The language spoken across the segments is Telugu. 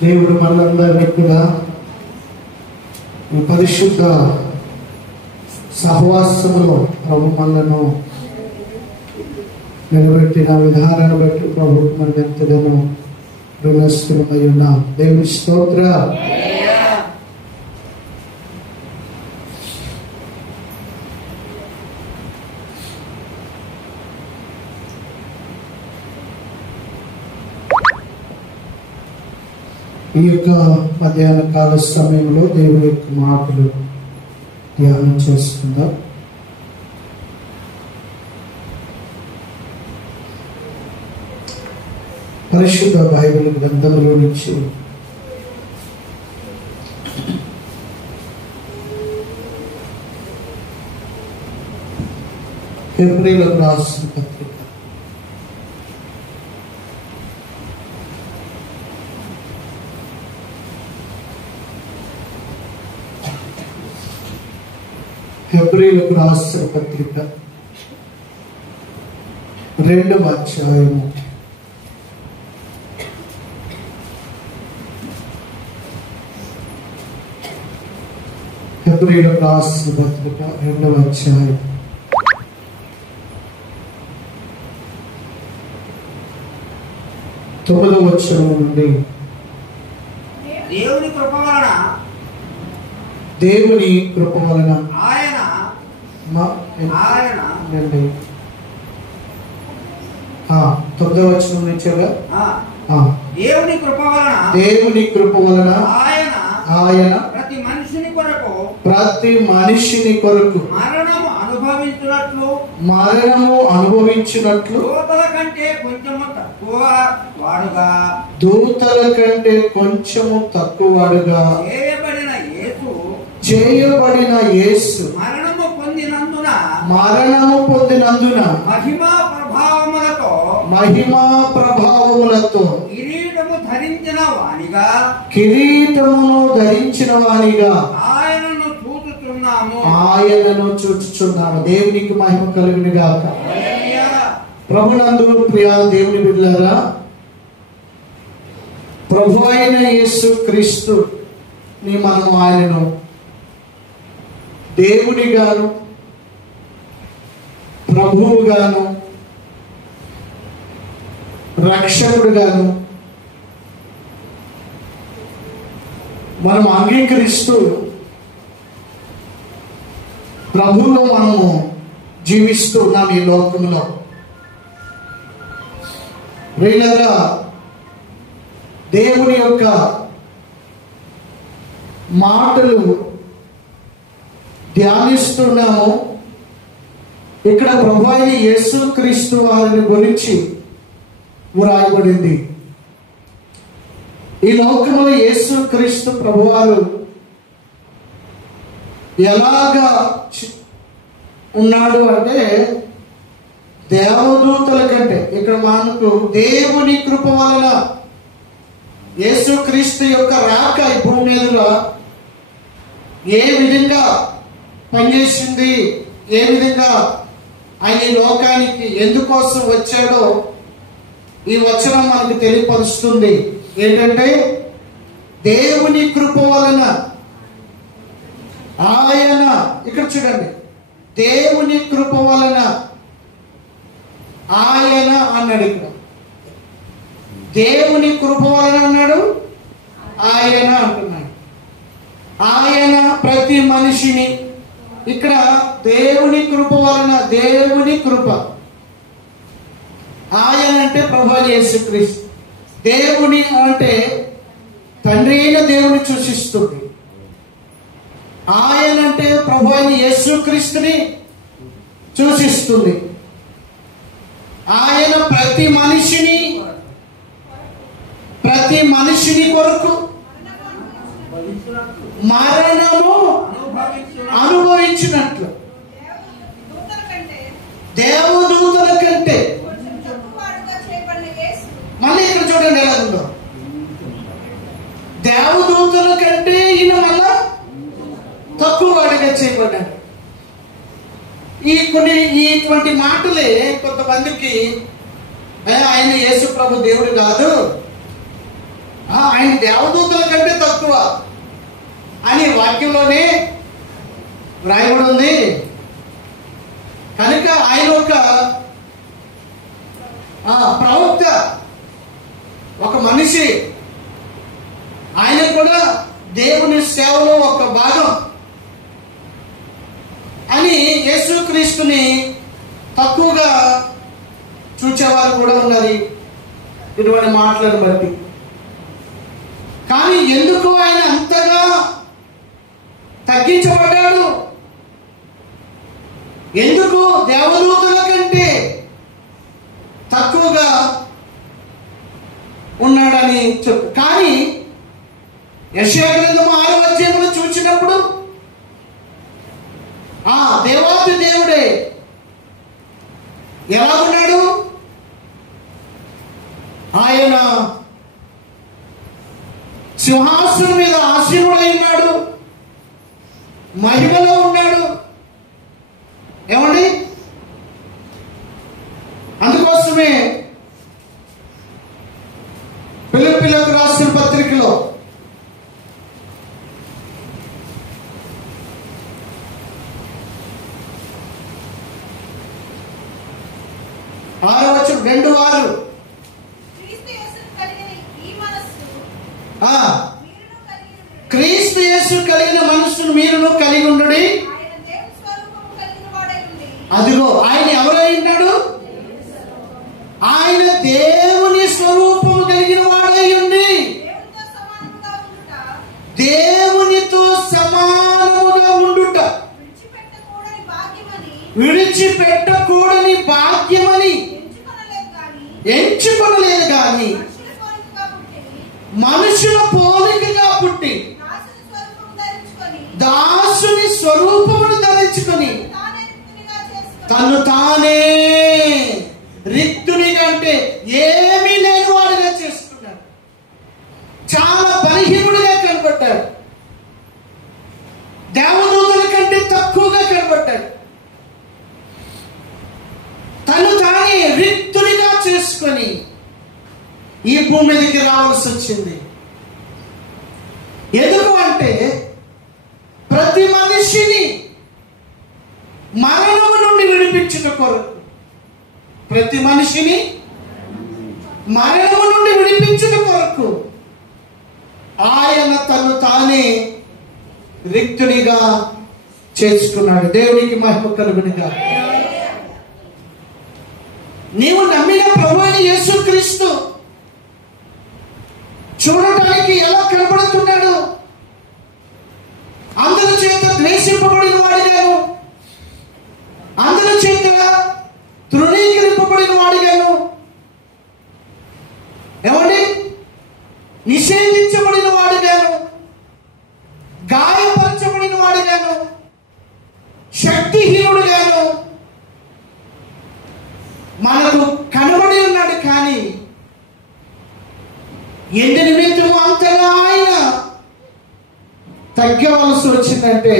దేవుడు మనందరినీ కూడా పరిశుద్ధ సహవాసములో ప్రభు మనలను నిలబెట్టిన విధానాన్ని బట్టి ప్రభు మనకు ఎంతగానో రుణస్థులమై ఉన్నాం. దేవుని స్తోత్ర. ఈ యొక్క మధ్యాహ్న కాల సమయంలో దేవుని యొక్క మాటలు ధ్యానం చేసుకుందాం. పరిశుద్ధ బైబిల్ గ్రంథంలో నుంచి హెబ్రీయులకు రాసిన పత్రిక 2వ అధ్యాయము 2వ అధ్యాయం 9వ వచనం నుండి దేవుని కృప వలన ఆయన 9వ వచనం నుంచి దేవుని కృప వలన ఆయన ప్రతి మనిషిని కొరకు మరణము అనుభవించినట్లు దూతల కంటే కొంచెము తక్కువ వాడుగా చేయబడిన యేసు మరణము పొందినందున మహిమా ప్రభావములతో కిరీటమును ధరించిన వానిగా ఆయనను చూచుచున్నాము. దేవునికి మహిమ కలుగును గాక. ప్రభునందు ప్రియ దేవుని బిడ్డలారా, ప్రభు అయిన యేసు క్రీస్తు ని మనం ఆయనను దేవునిగాను ప్రభువుగాను రక్షకుడుగాను మనం అంగీకరిస్తూ ప్రభువులో మనము జీవిస్తూ ఉన్నాం ఈ లోకంలో. ప్రియులారా, దేవుని యొక్క మాటలు ధ్యానిస్తున్నాము. ఇక్కడ ప్రభు అయిన యేసు క్రీస్తు వారిని గురించి వ్రాయబడింది. ఈ లోకంలో యేసు క్రీస్తు ప్రభువారు ఎలాగా ఉన్నాడు అంటే దేవదూతల కంటే, ఇక్కడ మనకు దేవుని కృప వలన యేసు క్రీస్తు యొక్క రాక ఈ భూమి మీదుగా ఏ విధంగా పనిచేసింది, ఏ విధంగా ఆయన ఈ లోకానికి ఎందుకోసం వచ్చాడో ఈ వచనం మనకు తెలియపరుస్తుంది. ఏంటంటే దేవుని కృప వలన ఆయన, ఇక్కడ చూడండి, దేవుని కృప వలన ఆయన అన్నాడు. ఇక్కడ దేవుని కృప వలన అన్నాడు, ఆయన అంటున్నాడు. ఆయన ప్రతి మనిషిని, ఇక్కడ దేవుని కృప వలన, దేవుని కృప, ఆయన అంటే ప్రభువు యేసుక్రీస్తు. దేవుని అంటే తండ్రి అయిన దేవుని సూచిస్తుంది. ఆయన అంటే ప్రభువు అయిన యేసుక్రీస్తుని సూచిస్తుంది. ఆయన ప్రతి మనిషిని కొరకు మరణము అనుభవించినట్లు దేవదూతల కంటే, మళ్ళీ ఇక్కడ చూడండి ఎలా ఉందో, దేవదూతల కంటే ఈయన మళ్ళా తక్కువ వాడిగా చేయబడ్డాడు. ఇటువంటి మాటలే కొంతమందికి ఆయన యేసు ప్రభు దేవుడు కాదు, ఆయన దేవదూతల కంటే తక్కువ అని వాక్యంలోనే వ్రాయబడి ఉంది. కనుక ఆయన ఒక ప్రవక్త, ఒక మనిషి, ఆయన కూడా దేవుని సేవలో ఒక భాగం అని యేసుక్రీస్తుని తక్కువగా చూచేవారు కూడా ఉన్నారు ఇటువంటి మాటలను బట్టి. కానీ ఎందుకు ఆయన అంతగా తగ్గించబడ్డాడు? ఎందుకు దేవదూతల కంటే తక్కువగా ఉన్నాడని చెప్పు. కానీ యెషయా గ్రంథం 6వ అధ్యాయంలో చూసినప్పుడు ఆ దేవాది దేవుడే ఎలా ఉన్నాడు? ఆయన సింహాసనం మీద ఆసీనుడై ఉన్నాడు, మహిమలో ఉన్నాడు. ఏమండి? అందుకోసమే ఫిలిప్పీలకు రాసిన పత్రికలో 6:2 క్రీస్తు యేసు కలిగిన మనస్సును మీరును కలిగి ఉండుడి. అదిగో ఆయన ఎవరై ఉన్నాడు? ఆయన దేవుని స్వరూపము కలిగిన వాడై ఉండి దేవునితో సమానముగా ఉండుట విడిచిపెట్టకూడని భాగ్యమని ఎంచుకొనలేదు గాని మనుషుల పోలికగా పుట్టి దాసుని స్వరూపమును ధరించుకొని తను తానే రిక్తునిగా, అంటే ఏమీ లేనివాడుగా చేసుకున్నాడు. చాలా బలహీనుడిగా కనబడ్డాడు. దేవదూతల కంటే తక్కువగా కనబడ్డాడు. తను తానే రిక్తునిగా చేసుకొని ఈ భూమి మీదకి రావాల్సి వచ్చింది. ఎందుకు అంటే ప్రతి మనిషిని మరణము నుండి విడిపించుట కొరకు, ప్రతి మనిషిని మరణము నుండి విడిపించుట కొరకు ఆయన తను తానే రిక్తునిగా చేసుకున్నాడు. దేవునికి మహిమ కలుగునుగా. నీవు నమ్మిన ప్రభువైన యేసుక్రీస్తు చూడటానికి ఎలా కనబడుతున్నాడు? అందరి చేత ద్వేషింపబడిన వాడిగాను, అందరి చేత తృణీకరింపబడిన వాడిగాను, ఏమండి నిషేధించబడిన వాడిగాను, గాయపరచబడిన వాడిగాను, శక్తిహీనుడుగాను మనకు కనబడి ఉన్నాడు. కానీ ఎందు నిమిత్తము అంతగా ఆయన తగ్గవలసి వచ్చిందంటే,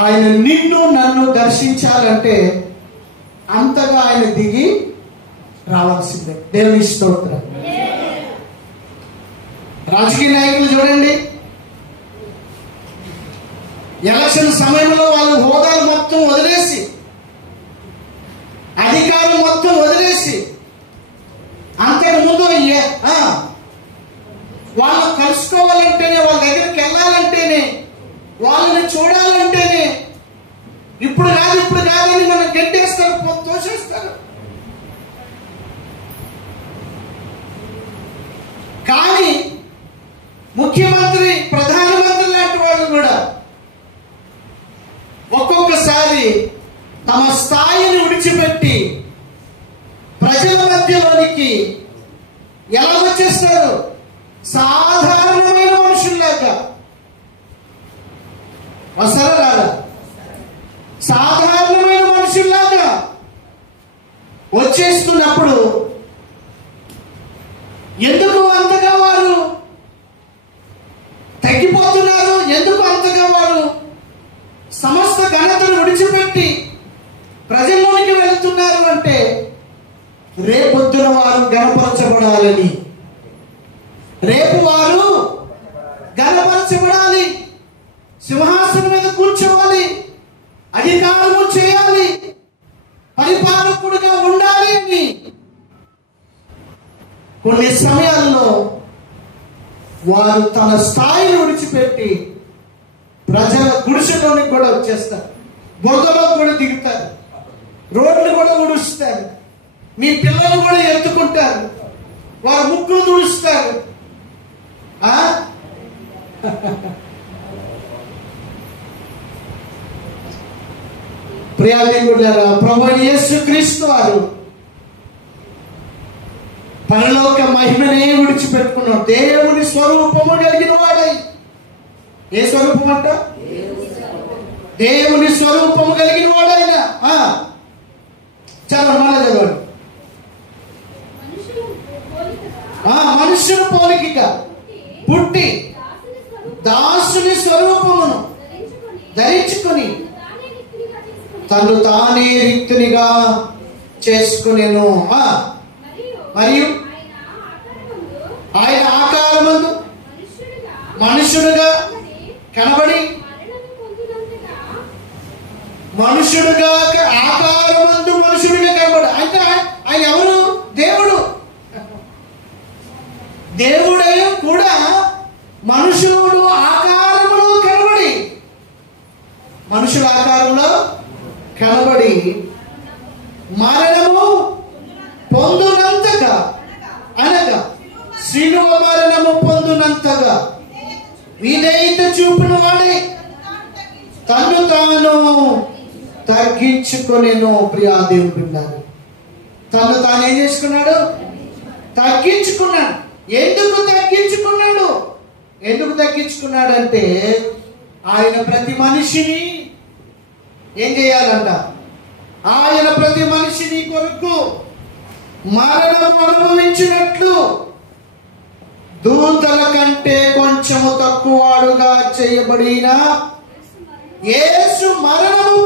ఆయన నిన్ను నన్ను దర్శించాలంటే అంతగా ఆయన దిగి రావాల్సిందే. దేవుని స్తోత్రం. రాజకీయ నాయకులు చూడండి, ఎలక్షన్ సమయంలో వాళ్ళు హోదాలు మొత్తం వదిలేసి, అధికారం మొత్తం వదిలేసి, అంతకు ముందు వాళ్ళు కలుసుకోవాలంటేనే, వాళ్ళ దగ్గరికి వెళ్ళాలంటేనే, వాళ్ళని చూడాలంటేనే ఇప్పుడు కాదని మనం గెట్టేస్తారు, తోసేస్తారు. కానీ ముఖ్యమంత్రి, ప్రధానమంత్రి లాంటి వాళ్ళు కూడా ఒక్కొక్కసారి తమ స్థాయిని విడిచిపెట్టి ప్రజల మధ్యలోనికి ఎలా వచ్చేస్తారు? సాధారణమైన మనుషుల్లాగా వస్తారా రాదా? సాధారణమైన మనుషుల్లాగా వచ్చేస్తున్నప్పుడు ఎందుకు అంతగా వారు తగ్గిపోతున్నారు? ఎందుకు అంతగా వారు సమస్త ఘనతను విడిచిపెట్టి ప్రజల్లోనికి వెళ్తున్నారు అంటే రేపొద్దున వారు గణపరచబడాలని, రేపు వారు ఘనపరచబడాలి, సింహాసనం మీద కూర్చోవాలి, అధికారము చేయాలి, పరిపాలకుడుగా ఉండాలి అని కొన్ని సమయాల్లో వారు తన స్థాయిని విడిచిపెట్టి ప్రజల గుడిసెలోనికి కూడా వచ్చేస్తారు, బురదలో కూడా దిగుతారు, రోడ్లు కూడా ఊడుస్తారు, మీ పిల్లలు కూడా ఎత్తుకుంటారు, వారు ముక్కులు తుడుస్తారు. ప్రియాదేవులారా, ప్రభువైన యేసుక్రీస్తు వారు పరలోక మహిమనే విడిచిపెట్టుకున్నాడు. దేవుని స్వరూపము కలిగిన వాడై, ఏ స్వరూపం అంట? దేవుని స్వరూపము కలిగిన వాడైన. చాలా మళ్ళా చదవండి. మనుషుల పోలికగా పుట్టి దాసుని స్వరూపమును ధరించుకొని తను తానే రిక్తునిగా చేసుకునేను. మరియు ఆయన ఆకారమందు మనుషుడుగా కనబడి, మనుషుడుగా ఆకారమందు మనుషుడుగా కనబడి, అంటే ఆయన ఎవరు? దేవుడు. దేవుడే కూడా మనుషుడు ఆకారంలో కనబడి, మనుషుల ఆకారంలో కనబడి మరణము పొందునంతగా, అనగా శిలువ మరణము పొందునంతగా విధేయత చూపిన వాడే తను తాను తగ్గించుకొనేను. ప్రియాదేవుడు ఉన్నారు, తను తాను ఏం చేసుకున్నాడు? తగ్గించుకున్నాడు. ఎందుకు తగ్గించుకున్నాడు? ఎందుకు తగ్గించుకున్నాడంటే ఆయన ప్రతి మనిషిని ఏం చేయాలంట? ఆయన ప్రతి మనిషిని కొరకు మరణం అనుభవించినట్లు దూతల కంటే కొంచెము తక్కువగా చేయబడిన యేసు మరణము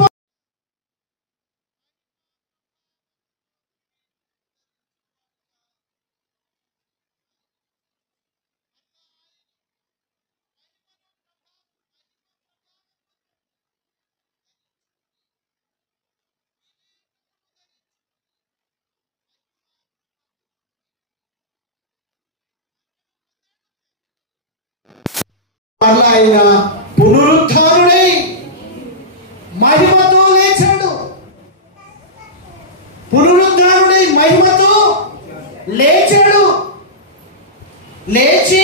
ఆయన పునరుద్ధారుడై మహిమతో లేచాడు. పునరుద్ధారుడై మహిమతో లేచాడు. లేచి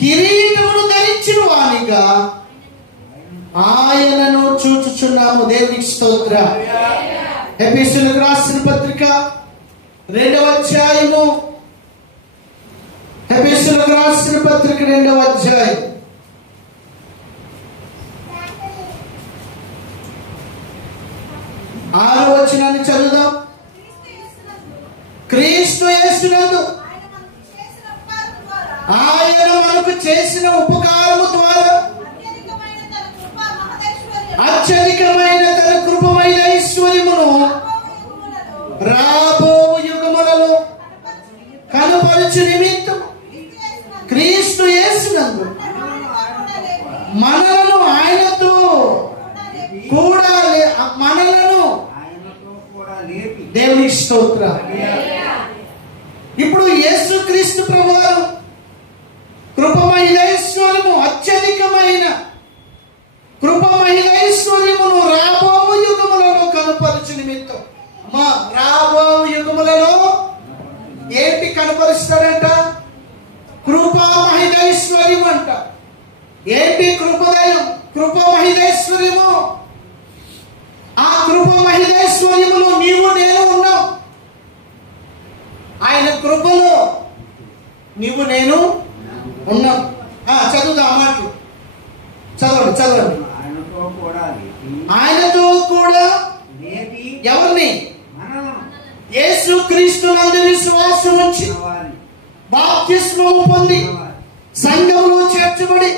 కిరీటమును ధరించిన వానిగా ఆయనను చూచుచున్నాము. దేవునికి స్తోత్రం. ఎఫెసీయులకు రాసిన పత్రిక 2వ అధ్యాయము, ఎఫెసీయులకు రాసిన పత్రిక 2వ అధ్యాయం 6వ వచనాన్ని చదువుదాం. క్రీస్తు యేసునందు ఆయన మనకు చేసిన ఉపకారము ద్వారా అత్యధికమైన తన కృపమైన ఐశ్వర్యమును రాబో యుగములలో కనపరచు నిమిత్తం క్రీస్తు యేసునందు మనలను ఆయనతో కూడా దేవునికి స్తోత్రం. ఇప్పుడు యేసుక్రీస్తు ప్రభువారు కృపమహిళైశ్వర్యము, అత్యధికమైన కృపమహిళైశ్వర్యమును రాబో యుగములలో కనపరచు నిమిత్తం. రాబో యుగములలో ఏంటి కనపరుస్తాడంట? కృపమహిళైశ్వర్యం అంట. ఏంటి కృపమహిళైశ్వర్యము? ఆ కృపమహిళైశ్వర్యములో నీవు నేను ఉన్నాం. ఆయన కృపలో నీవు నేను ఉన్నాం. చదువుదాం మాటలు. చదవండి. ఆయనతో కూడా ఎవరిని? యేసుక్రీస్తునందు విశ్వాసం ఉంచి బాప్తిస్మము పొంది సంఘములో చేర్చబడి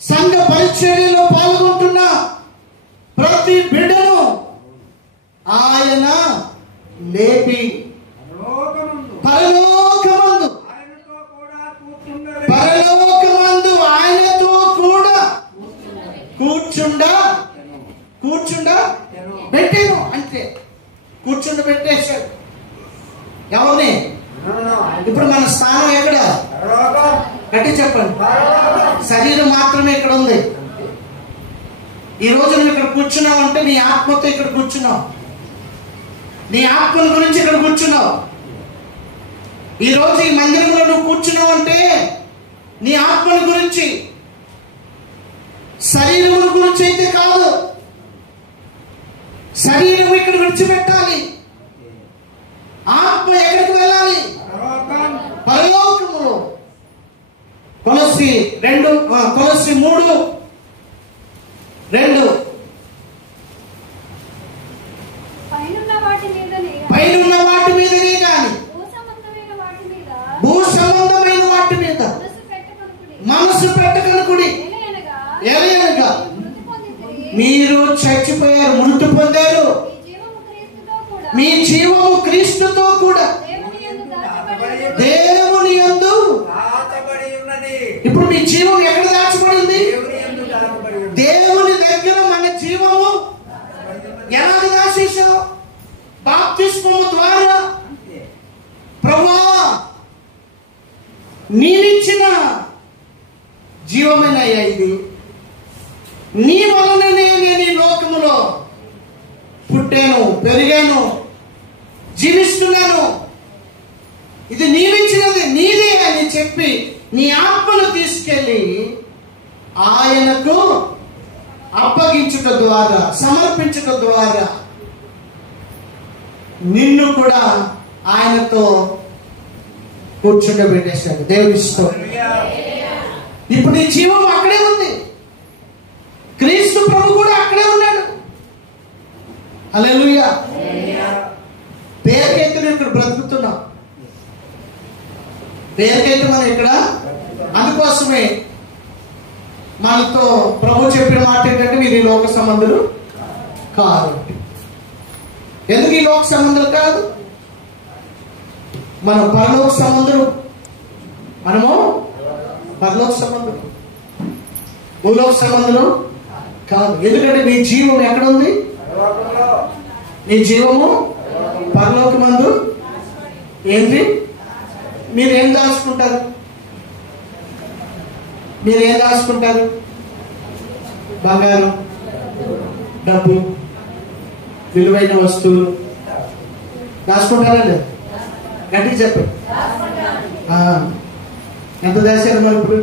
సంఘ పరిచర్యలో పాల్గొంటున్న ప్రతి బిడ్డను ఆయన లేపి పరలోకమందు ఇప్పుడు మన స్థానం ఎక్కడ? గట్టి చెప్పండి. శరీరం మాత్రమే ఇక్కడ ఉంది. ఈ రోజు నువ్వు ఇక్కడ కూర్చున్నావు అంటే నీ ఆత్మతో ఇక్కడ కూర్చున్నావు. నీ ఆత్మల గురించి ఇక్కడ కూర్చున్నావు. ఈ రోజు ఈ మందిరంలో నువ్వు కూర్చున్నావు అంటే నీ ఆత్మల గురించి, శరీరముల గురించి అయితే కాదు. శరీరం ఇక్కడ విడిచిపెట్టాలి. ఆత్మ ఎక్కడికి వెళ్ళాలి? పరలోకములో. కొలస్సీ 3:2 పైనున్న వాటి మీదనే గాని భూ సంబంధమైన వాటి మీద మనసు పెట్టకనుకుడి. ఎలయనగా మీరు చచ్చిపోయారు, మృతి పొందారు, మీ జీవము క్రీస్తుతో కూడా దేవుని యందు. ఇప్పుడు మీ జీవం ఎక్కడ దాచబడింది? దేవుని దగ్గర మన జీవము ఎలా దాచేశావు? బాప్తిస్మము ద్వారా. ప్రభువా, నీవిచ్చిన జీవమైన ఇది, నీ వలననే నేను ఈ లోకములో పుట్టాను, పెరిగాను, జీవిస్తున్నాను. ఇది నీవిచ్చినది, నీదే అని చెప్పి నీ ఆత్మను తీసుకెళ్లి ఆయనకు అప్పగించుట ద్వారా, సమర్పించుట ద్వారా నిన్ను కూడా ఆయనతో కూర్చుండబెట్టేశాడు. దేవుని స్తోత్రం. ఇప్పుడు నీ జీవం అక్కడే ఉంది. క్రీస్తు ప్రభు కూడా అక్కడే ఉన్నాడు. హల్లెలూయా. పేరుకైతే నేను ఇక్కడ బ్రతుకుతున్నాం. పేరుకైతే మనం ఇక్కడ. అందుకోసమే మనతో ప్రభు చెప్పిన మాట ఏంటంటే మీరు ఈ లోక సంబంధులు కాదు. ఎందుకు ఈ లోక సంబంధులు కాదు? మనం పరలోక సంబంధులు. మనము పరలోక సంబంధులు, భూలోక సంబంధులు కాదు. ఎందుకంటే నీ జీవం ఎక్కడ ఉంది? నీ జీవము పరలోకమందు. ఏంటి? మీరేం దాచుకుంటారు? మీరేం దాచుకుంటారు? బంగారం, డబ్బు, విలువైన వస్తువులు దాచుకుంటారండి. గట్టిగా చెప్పండి. ఎంత దాచారు మరి ఇప్పుడు?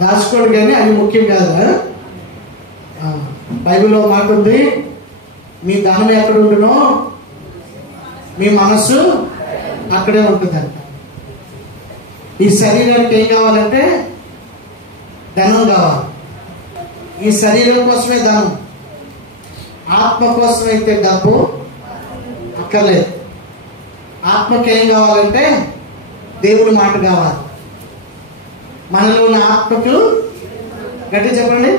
దాచుకోండి, కానీ అది ముఖ్యం కాదు. బైబిల్లో మాట ఉంది, మీ ధనం ఎక్కడ ఉండునో మీ మనస్సు అక్కడే ఉంటుందంట. ఈ శరీరానికి ఏం కావాలంటే ధనం కావాలి. ఈ శరీరం కోసమే ధనం. ఆత్మ కోసమైతే డబ్బు అక్కర్లేదు. ఆత్మకి ఏం కావాలంటే దేవుని మాట కావాలి. మనలో ఉన్న ఆత్మకు గట్టి చెప్పండి,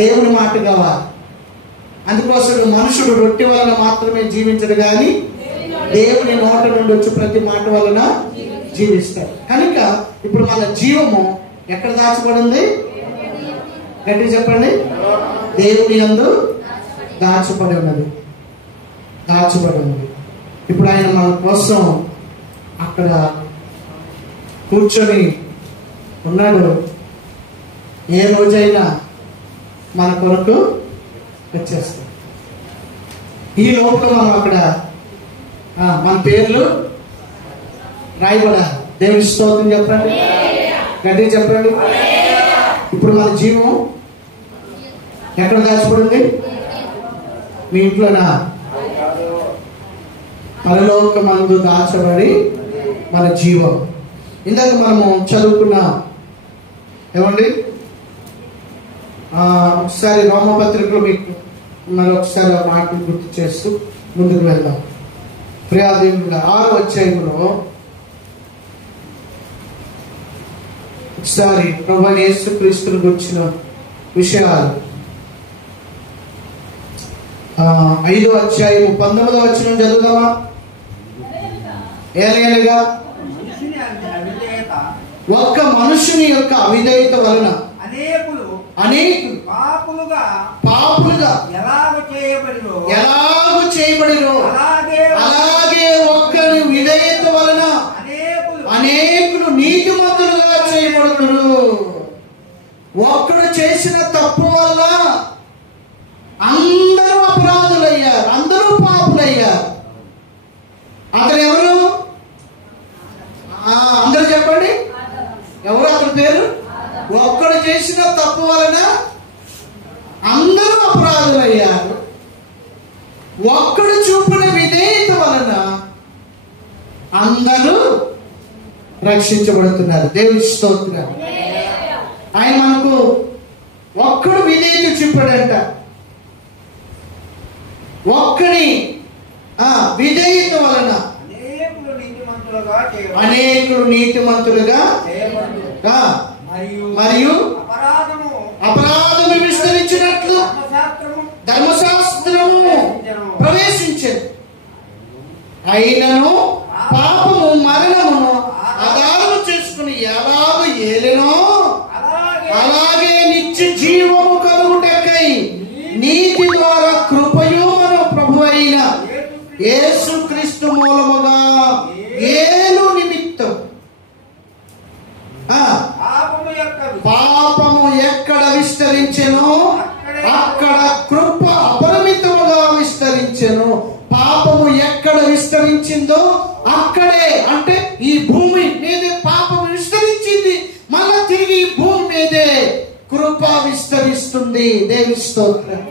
దేవుని మాట కావాలి. అందుకోసం మనుషుడు రొట్టె వలన మాత్రమే జీవించడు కానీ దేవుని నోట నుండి వచ్చి ప్రతి మాట వలన జీవిస్తాడు. కనుక ఇప్పుడు మన జీవము ఎక్కడ దాచబడింది? గట్టి చెప్పండి. దేవుని యందు దాచబడి ఉన్నది. దాచబడి ఉంది. ఇప్పుడు ఆయన మన కోసం అక్కడ కూర్చొని ఉన్నాడు. ఏ రోజైనా మన కొరకు వచ్చేస్తాం. ఈ లోపల మనం అక్కడ మన పేర్లు రాయబడాలి. దేవుని స్తోత్రం చెప్పండి, గట్టిగా చెప్పండి. ఇప్పుడు మన జీవం ఎక్కడ దాచబడింది? మీ ఇంట్లోనా? పరలోకమందు దాచబడి మన జీవం. ఇందాక మనము చదువుకున్న ఏమండి, ఒకసారి రోమపత్రికలో మీకు మరొకసారి ఆ మాటలు గుర్తు చేస్తూ ముందుకు వెళ్దాం. ప్రియాదేవుల 6వ అధ్యాయంలో ఒకసారి ప్రభువైన యేసుక్రీస్తును గురించిన విషయాలు 5వ అధ్యాయం 19వ వచనం చదువుదామా? ఏలయనగా ఒక్క మనుషుని యొక్క అవిధేయత వలన అనేకులు పాపులుగా ఎలాగూ చేయబడినో చేసిన తప్పు వల్ల అందరూ అపరాధులయ్యారు, అందరూ పాపులయ్యారు. అతను ఎవరు? అందరూ చెప్పండి, ఎవరు అతని పేరు? ఒక్కడు చేసిన తప్పు వలన అందరూ అపరాధులయ్యారు. ఒక్కడు చూపిన విధేయత వలన అందరూ రక్షించబడుతున్నారు. దేవుని స్తోత్రం. ఆయన మనకు ఒక్కడు విధేయత చూపాడంట. ఒక్కడి విధేయత వలన అనేకులు నీతిమంతులుగా మరియు అపరాధము విస్తరించినట్లు ధర్మశాస్త్రము ప్రవేశించింది. అయినను పాపము మరణమును ఆధారము చేసుకుని ఎలాగ ఏలెనో అలాగే నిత్య జీవము కలుగుటకై నీతి ద్వారా కృపయు మన ప్రభు అయిన యేసుక్రీస్తు మూలముగా ఏలు నిమిత్తం పాపము ఎక్కడ విస్తరించెనో అక్కడ కృప అపరిమితముగా విస్తరించెను. పాపము ఎక్కడ విస్తరించిందో అక్కడే, అంటే ఈ భూమి మీదే పాపము విస్తరించింది, మళ్ళా తిరిగి ఈ భూమి మీదే కృప విస్తరిస్తుంది. దేవుని స్తోత్రం.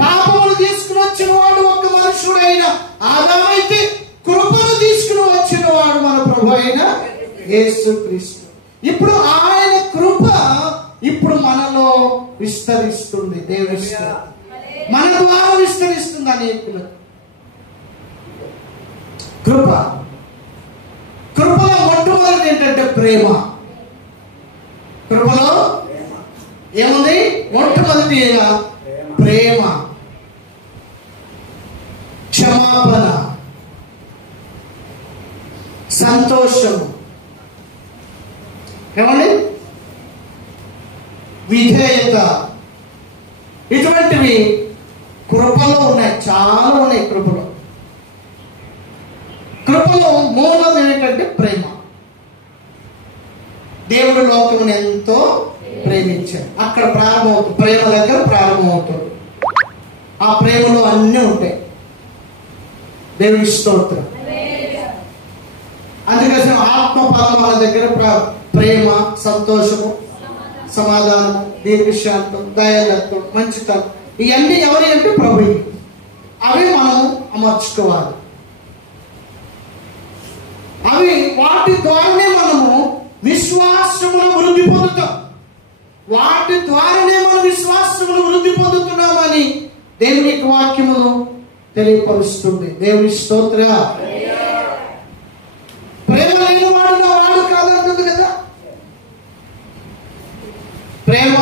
పాపములు తీసుకుని వచ్చిన వాడు ఒక మనుషుడైన ఆదామైతే కృపను తీసుకుని వచ్చిన వాడు మన ప్రభు అయిన యేసుక్రీస్తు. ఇప్పుడు ఆయన కృప ఇప్పుడు మనలో విస్తరిస్తుంది. దేవుని స్తోత్రం. మన ద్వారా విస్తరిస్తుంది అనేకులు. కృప, కృపలో మొట్టమొదటి ఏంటంటే ప్రేమ. కృపలో ఏముంది? మొట్టమొదటి ప్రేమ, క్షమాపణ, సంతోషం, ఏమండి విధేయత, ఇటువంటివి కృపలో ఉన్నాయి, చాలా ఉన్నాయి కృపలో. కృపలో మూలం ఏంటంటే ప్రేమ. దేవుడు లోకమును ఎంతో ప్రేమించాడు. అక్కడ ప్రారంభమవుతుంది, ప్రేమ దగ్గర ప్రారంభమవుతుంది. ఆ ప్రేమలో అన్నీ ఉంటాయి. దేవుని స్తోత్రం. అందుకోసం ఆత్మ పరమాల దగ్గర ప్రేమ, సంతోషము, సమాధానము, దీర్ఘశాంతం, దయాలత్వం, మంచితనం, ఇవన్నీ ఎవరి అంటే ప్రభు. అవి మనం అమర్చుకోవాలి. అవి వాటి ద్వారానే మనము విశ్వాసములో వృద్ధి పొందుతాం. వాటి ద్వారానే మనం విశ్వాసములో వృద్ధి పొందుతున్నామని దేవుని యొక్క వాక్యమును తెలియపరుస్తుంది. దేవుని స్తోత్ర. ప్రేమ లేని వాడు నా వాడు కాదంటుంది కదా. ప్రేమ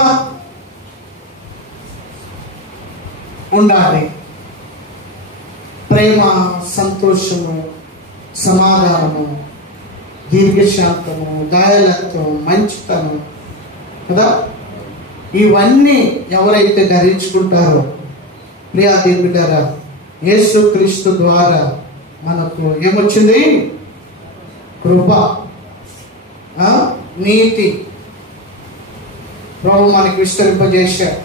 ఉండాలి. ప్రేమ, సంతోషము, సమాధానము, దీర్ఘశాంతము, దయాలత్వం, మంచితనం కదా. ఇవన్నీ ఎవరైతే ధరించుకుంటారో ప్రియా దేవుడారా, యేసుక్రీస్తు ద్వారా మనకు ఏమొచ్చింది? కృప, నీతి ప్రభు మనకి విస్తరింపజేశాడు.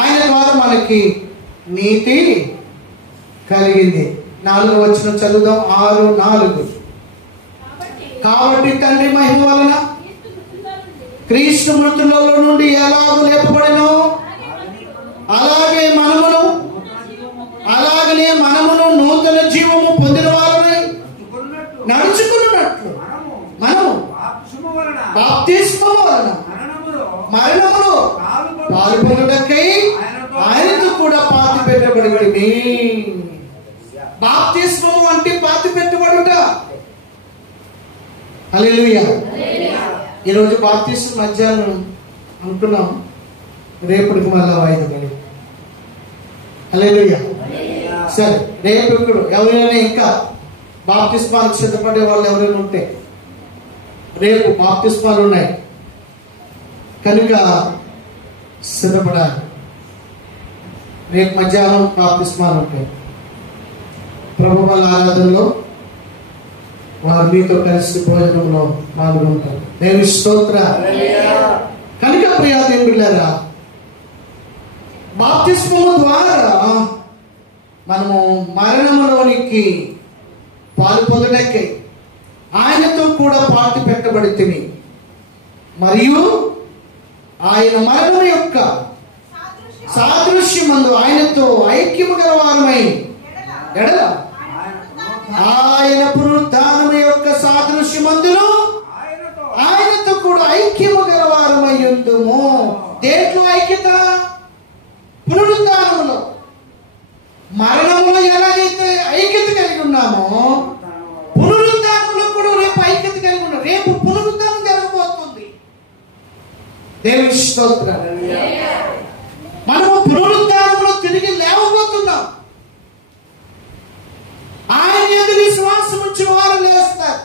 ఆయన ద్వారా మనకి నీతి కలిగింది. 4వ వచనం చదువుదాం. 6:4. కాబట్టి తండ్రి మహిమ వలన క్రీస్తు మృతులలో నుండి ఎలాగో లేపబడెనో అలాగనే మనమును నూతన జీవము పొందిన వారమై నడుచుకున్నట్లు మనము బాప్తిస్మము వలన మరణములో పాల్గొనుటకై ఆయనతో కూడా పాతి పెట్టబడి. బాప్తిస్మము అంటే పాతి పెట్టబడుట. హల్లెలూయా. ఈరోజు బాప్తిస్మం మధ్యాహ్నం అనుకున్నాం, రేపటికి మళ్ళా వాయిదా పడి. హల్లెలూయా. సరే, రేపు ఇప్పుడు ఎవరైనా ఇంకా బాప్తిస్మాలకు సిద్ధపడే వాళ్ళు ఎవరైనా ఉంటే రేపు బాప్తిస్మాలు ఉన్నాయి కనుక సిద్ధపడాలి. రేపు మధ్యాహ్నం బాప్తిస్మాలు ఉంటాయి. ప్రభు వాళ్ళ ఆరాధనలో వారు మీతో కలిసి భోజనంలో పాల్గొంటారు. దేవుని స్తోత్ర. కనుక ప్రియాదేవుని బిడ్డలారా, బాప్తిస్మము ద్వారా మనము మరణములోనికి పాలు పొందడానికి ఆయనతో కూడా పాతి పెట్టబడితిమి, మరియు ఆయన మరణం యొక్క సాదృశ్యమందు ఆయనతో ఐక్యము గల వారమై ఎడల ఆయన పునరుద్ధానము యొక్క సాదృశ్యమందును ఆయనతో కూడా ఐక్యము గల వారమై ఉందుము. దేంట్లో ఐక్యత? పునరుద్ధానములో. మరణంలో ఎలాగైతే ఐక్యత కలిగి ఉన్నామో పునరుద్ధానంలో కూడా రేపు ఐక్యత కలిగి ఉన్నాం. రేపు పునరుద్ధానం జరగబోతుంది. దేవుని స్తోత్రం. మనము పునరుద్ధానంలో తిరిగి లేవబోతున్నాం. ఆయన యందు విశ్వాసం ఉంచిన వారు లేస్తారు.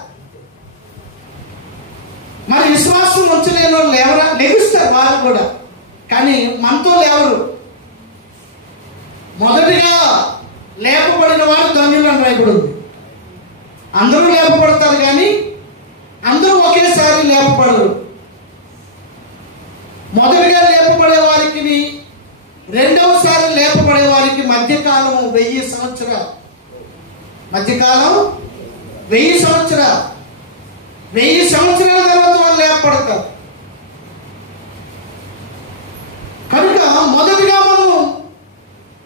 మరి విశ్వాసం ఉంచలేని వాళ్ళు లెగుస్తారు వారు కూడా, కానీ మనతో లేవరు. మొదటిగా లేపబడిన వారు ధన్యులు అని రాయబడింది. అందరూ లేపబడతారు కానీ అందరూ ఒకేసారి లేపబడరు. మొదటిగా లేపబడే వారికి, రెండవసారి లేపబడే వారికి మధ్యకాలం 1000 సంవత్సరాలు. మధ్యకాలం 1000 సంవత్సరాలు. 1000 సంవత్సరాల తర్వాత వాళ్ళు లేపబడతారు. కనుక మొదటిగా మనము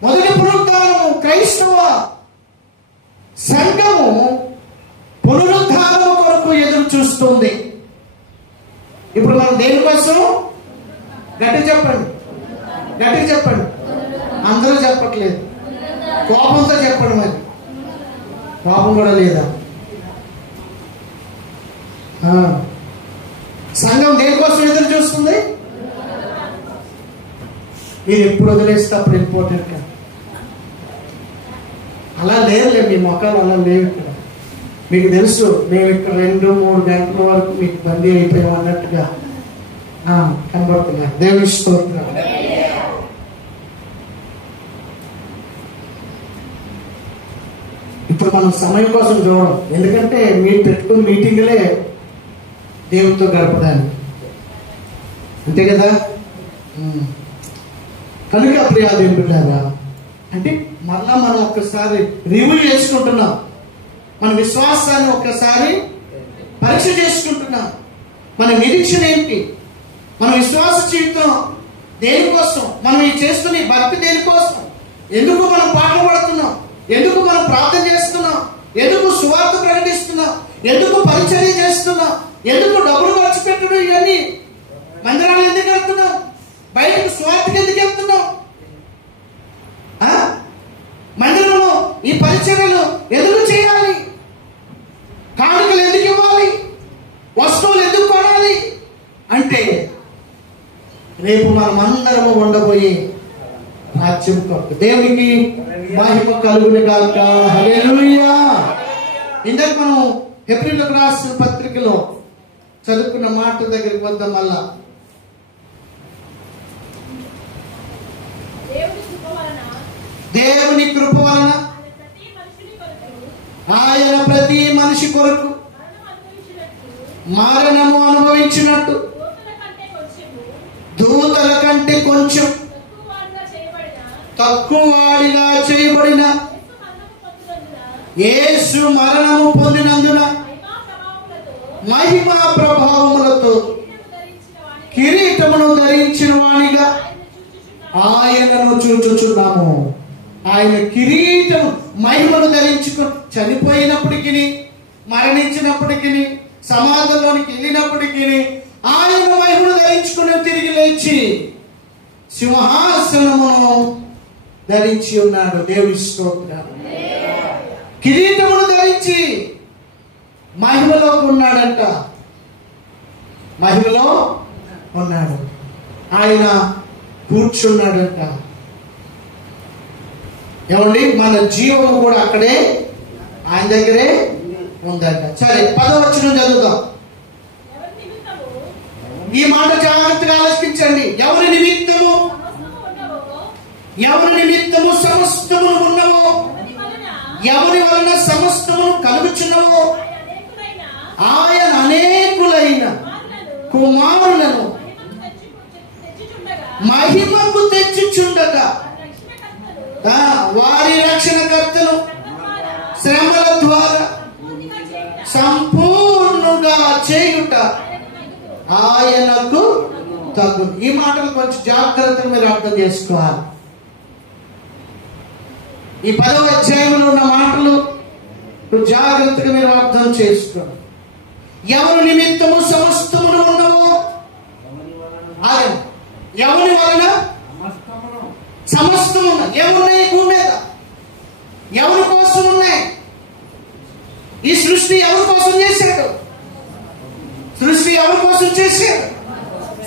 మొదటి పునరుద్ధానము క్రైస్తవ సంఘము పునరుద్ధానము కొరకు ఎదురు చూస్తుంది. ఇప్పుడు మనం దేనికోసం? గట్టి చెప్పండి, గట్టి చెప్పండి. అందరూ చెప్పట్లేదు. కోపంతో చెప్పండి. మరి కోపం కూడా లేదా? సంఘం దేనికోసం ఎదురు చూస్తుంది? మీరు ఎప్పుడు వదిలేస్తే అప్పుడు ఇంపార్టెంట్. అలా లేదులే, మీ మొక్కలు అలా లేవు. ఇక్కడ మీకు తెలుసు, మేము ఇక్కడ 2-3 గంటల వరకు మీకు బందీ అయిపోయాం అన్నట్టుగా కనబడుతున్నా. దేవుని స్తోత్రం. ఇప్పుడు మనం సమయం కోసం చూడడం, ఎందుకంటే మీరు పెట్టుకున్న మీటింగ్లే దేవుడితో గడపడానికి, అంతే కదా. కనుక ప్రియాదేవుని బిడ్డలారా, అంటే మళ్ళా మనం ఒక్కసారి రివ్యూ చేసుకుంటున్నాం. మన విశ్వాసాన్ని ఒక్కసారి పరీక్ష చేసుకుంటున్నాం. మన నిరీక్షణ ఏంటి? మన విశ్వాస జీవితం దేనికోసం? మనం ఈ చేస్తున్న భక్తి దేనికోసం? ఎందుకు మనం పాటలు పడుతున్నాం? ఎందుకు మనం ప్రార్థన చేస్తున్నాం? ఎందుకు సువార్త ప్రకటిస్తున్నాం? ఎందుకు పరిచర్య చేస్తున్నాం? ఎందుకు డబ్బులు ఖర్చు పెట్టడం? ఇవన్నీ మందిరాలు ఎందుకు వెళ్తున్నాం? బయటకు సువార్తకి ఎందుకు వెళ్తున్నాం? మందిరంలో ఈ పరిచర్యలు ఎందుకు చేయాలి? కానుకలు ఎందుకు ఇవ్వాలి? వస్తువులు ఎందుకు కొనాలి? అంటే రేపు మనం అందరము ఉండబోయే రాజ్యం కొరకు దేవునికి మహిమ కలుగును గాక. హల్లెలూయా. ఇందాక మనం హెబ్రీయులకు రాసిన పత్రికలో చదువుకున్న మాట దగ్గరికి వద్దాం. మళ్ళా దేవుని కృప వలన ఆయన ప్రతి మనిషి కొరకు మరణము అనుభవించినట్టు దూతల కంటే కొంచెం తక్కువ వాడిగా చేయబడిన యేసు మరణము పొందినందున మహిమా ప్రభావములతో కిరీటమును ధరించిన వానిగా ఆయనను చూచుచున్నాము. ఆయన కిరీటం మహిమను ధరించుకుని చనిపోయినప్పటికీ, మరణించినప్పటికీ, సమాధిలోనికి వెళ్ళినప్పటికీ ఆయన మహిమను ధరించుకుని తిరిగి లేచి సింహాసనమును ధరించి ఉన్నాడు. దేవుని స్తోత్రం. కిరీటమును ధరించి మహిమలో ఉన్నాడంట. మహిమలో ఉన్నాడు. ఆయన కూర్చున్నాడంట. ఏమండి, మన జీవము కూడా అక్కడే ఆయన దగ్గరే ఉందంట. సరే, 10వ వచనం చదువుదాం. ఈ మాట జాగ్రత్తగా ఆలోచించండి. ఎవరి నిమిత్తము సమస్తములు ఉన్నవో, ఎవరి వలన సమస్తములు కలుగుచున్నవో ఆయన అనేకులైన కుమారులను మహిమకు తెచ్చుచుండగా వారి రక్షణకర్తను శ్రమల ద్వారా సంపూర్ణంగా చేయుట ఆయనకు తగు. ఈ మాటలు కొంచెం జాగ్రత్తగా మీరు అర్థం చేసుకోవాలి. ఈ 10వ అధ్యాయంలో ఉన్న మాటలు జాగ్రత్తగా మీరు అర్థం చేసుకోండి. ఎవరి నిమిత్తము సమస్తమును ఉన్నవో ఆయన, ఎవరి వలన సమస్తము ఏమున్నాయి భూమి మీద, ఎవరి కోసం ఉన్నాయి? ఈ సృష్టి ఎవరి కోసం చేశాడు? సృష్టి ఎవరి కోసం చేశాడు?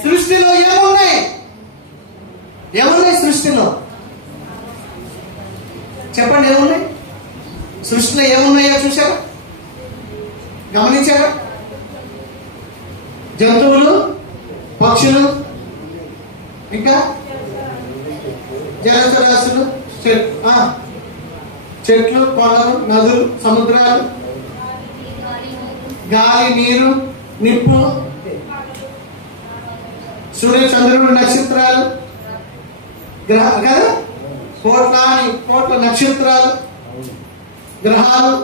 సృష్టిలో ఏమున్నాయి? ఏమున్నాయి సృష్టిలో? చెప్పండి, ఏమున్నాయి సృష్టిలో? ఏమున్నాయో చూసారా? గమనించారా? జంతువులు, పక్షులు, ఇంకా జలచరాశులు, చెట్లు, పొలాలు, నదులు, సముద్రాలు, గాలి, నీరు, నిప్పు, సూర్య చంద్రుడు, నక్షత్రాలు, కదా, కోట్ల నక్షత్రాలు, గ్రహాలు,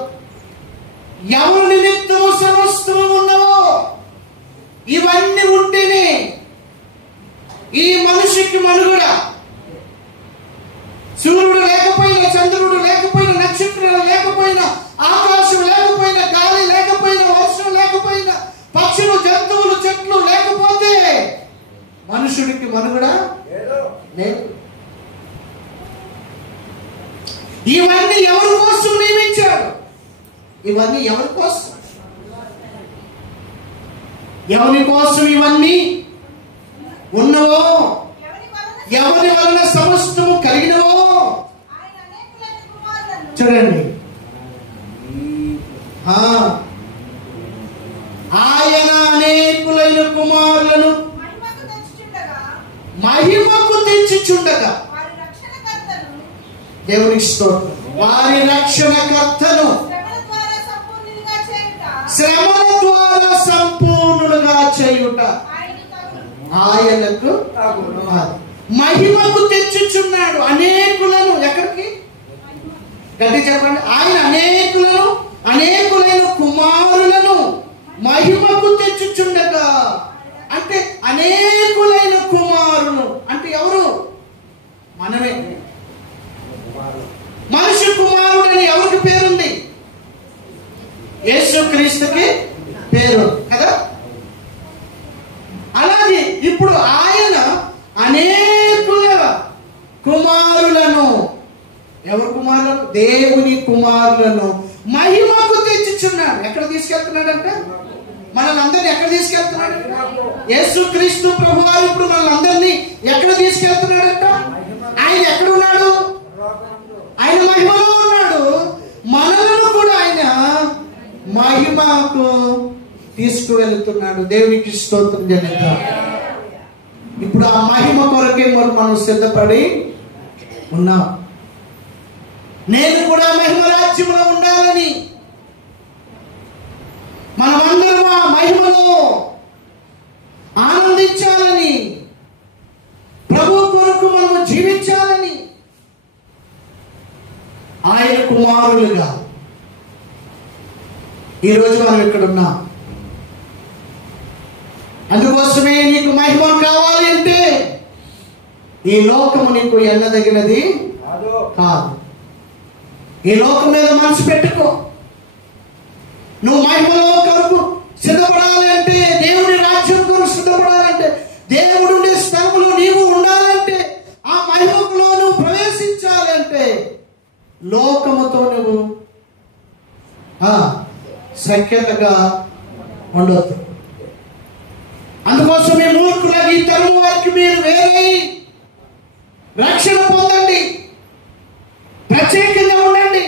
ఎవరి నిమిత్తము సమస్తము ఉన్నవో ఇవన్నీ ఉంటేనే ఈ మనిషికి మనుగడ. సూర్యుడు లేకపోయినా, చంద్రుడు లేకపోయినా, నక్షత్రాలు లేకపోయినా, ఆకాశం లేకపోయినా, గాలి లేకపోయినా, వర్షం లేకపోయినా, పక్షులు, జంతువులు, చెట్లు లేకపోతే మనుషుడికి మనుగడ లేదు. ఇవన్నీ ఎవరి కోసం నియమించాడు? ఇవన్నీ ఎవరి కోసం? ఎవరి కోసం ఇవన్నీ ఉన్నవో, ఎవరి వలన సమస్తము కలిగినవో. చూడండి, ఆయన అనేకులైన కుమారులను మహిమకు తెచ్చుచుండగా దేవునికి స్తోత్రం. వారి రక్షణకర్తను శ్రమల ద్వారా సంపూర్ణులుగా చేయుట ఆయనకు మహిమకు తెచ్చుచున్నాడు. అనేకులను ఎక్కడికి? గట్టి చెప్పండి. ఆయన అనేకులైన కుమారులను మహిమకు తెచ్చుచుండగా, అంటే అనేకులైన కుమారులు అంటే ఎవరు? మనమే. మనిషి కుమారుడు అని ఎవరికి పేరుంది? యేసుక్రీస్తుకి పేరు కదా. అలాగే ఇప్పుడు ఆయన అనేకుల కుమారులను, ఎవరు కుమారులను? దేవుని కుమారులను మహిమకు తెచ్చుచున్నాడు. ఎక్కడ తీసుకెళ్తున్నాడంట? మనల్ని అందరినీ ఎక్కడ తీసుకెళ్తున్నాడు? యేసుక్రీస్తు ప్రభువారు ఇప్పుడు మనల్ని అందరినీ ఎక్కడ తీసుకెళ్తున్నాడంట? ఆయన ఎక్కడ ఉన్నాడు? ఆయన మహిమలో ఉన్నాడు. మనలను కూడా ఆయన మహిమకు తీసుకువెళ్తున్నాడు. దేవునికి స్తోత్రం జనక. ఇప్పుడు ఆ మహిమ కొరకే మనం సిద్ధపడి ఉన్నాం. నేను కూడా మహిమ రాజ్యంలో ఉండాలని, మనమందరం ఆ మహిమలో ఆనందించాలని, ప్రభు కొరకు మనము జీవించాలని ఆయన కుమారులుగా ఈరోజు మనం ఇక్కడ ఉన్నాం. అందుకోసమే నీకు మహిమ కావాలి అంటే ఈ లోకము నీకు ఎన్నదగినది కాదు. ఈ లోకం మీద మనసు పెట్టుకో. నువ్వు మహిమలో కొరకు సిద్ధపడాలి అంటే, దేవుని రాజ్యం కొరకు సిద్ధపడాలంటే, దేవుడు ఉండే స్థలంలో నీవు ఉండాలంటే, ఆ మహిమలో నువ్వు ప్రవేశించాలంటే లోకముతో నువ్వు సఖ్యతగా ఉండొద్దు. అందుకోసమే మూర్ఖుల ఈ తరం వారికి మీరు వేరే రక్షణ పొందండి, ప్రత్యేకంగా ఉండండి.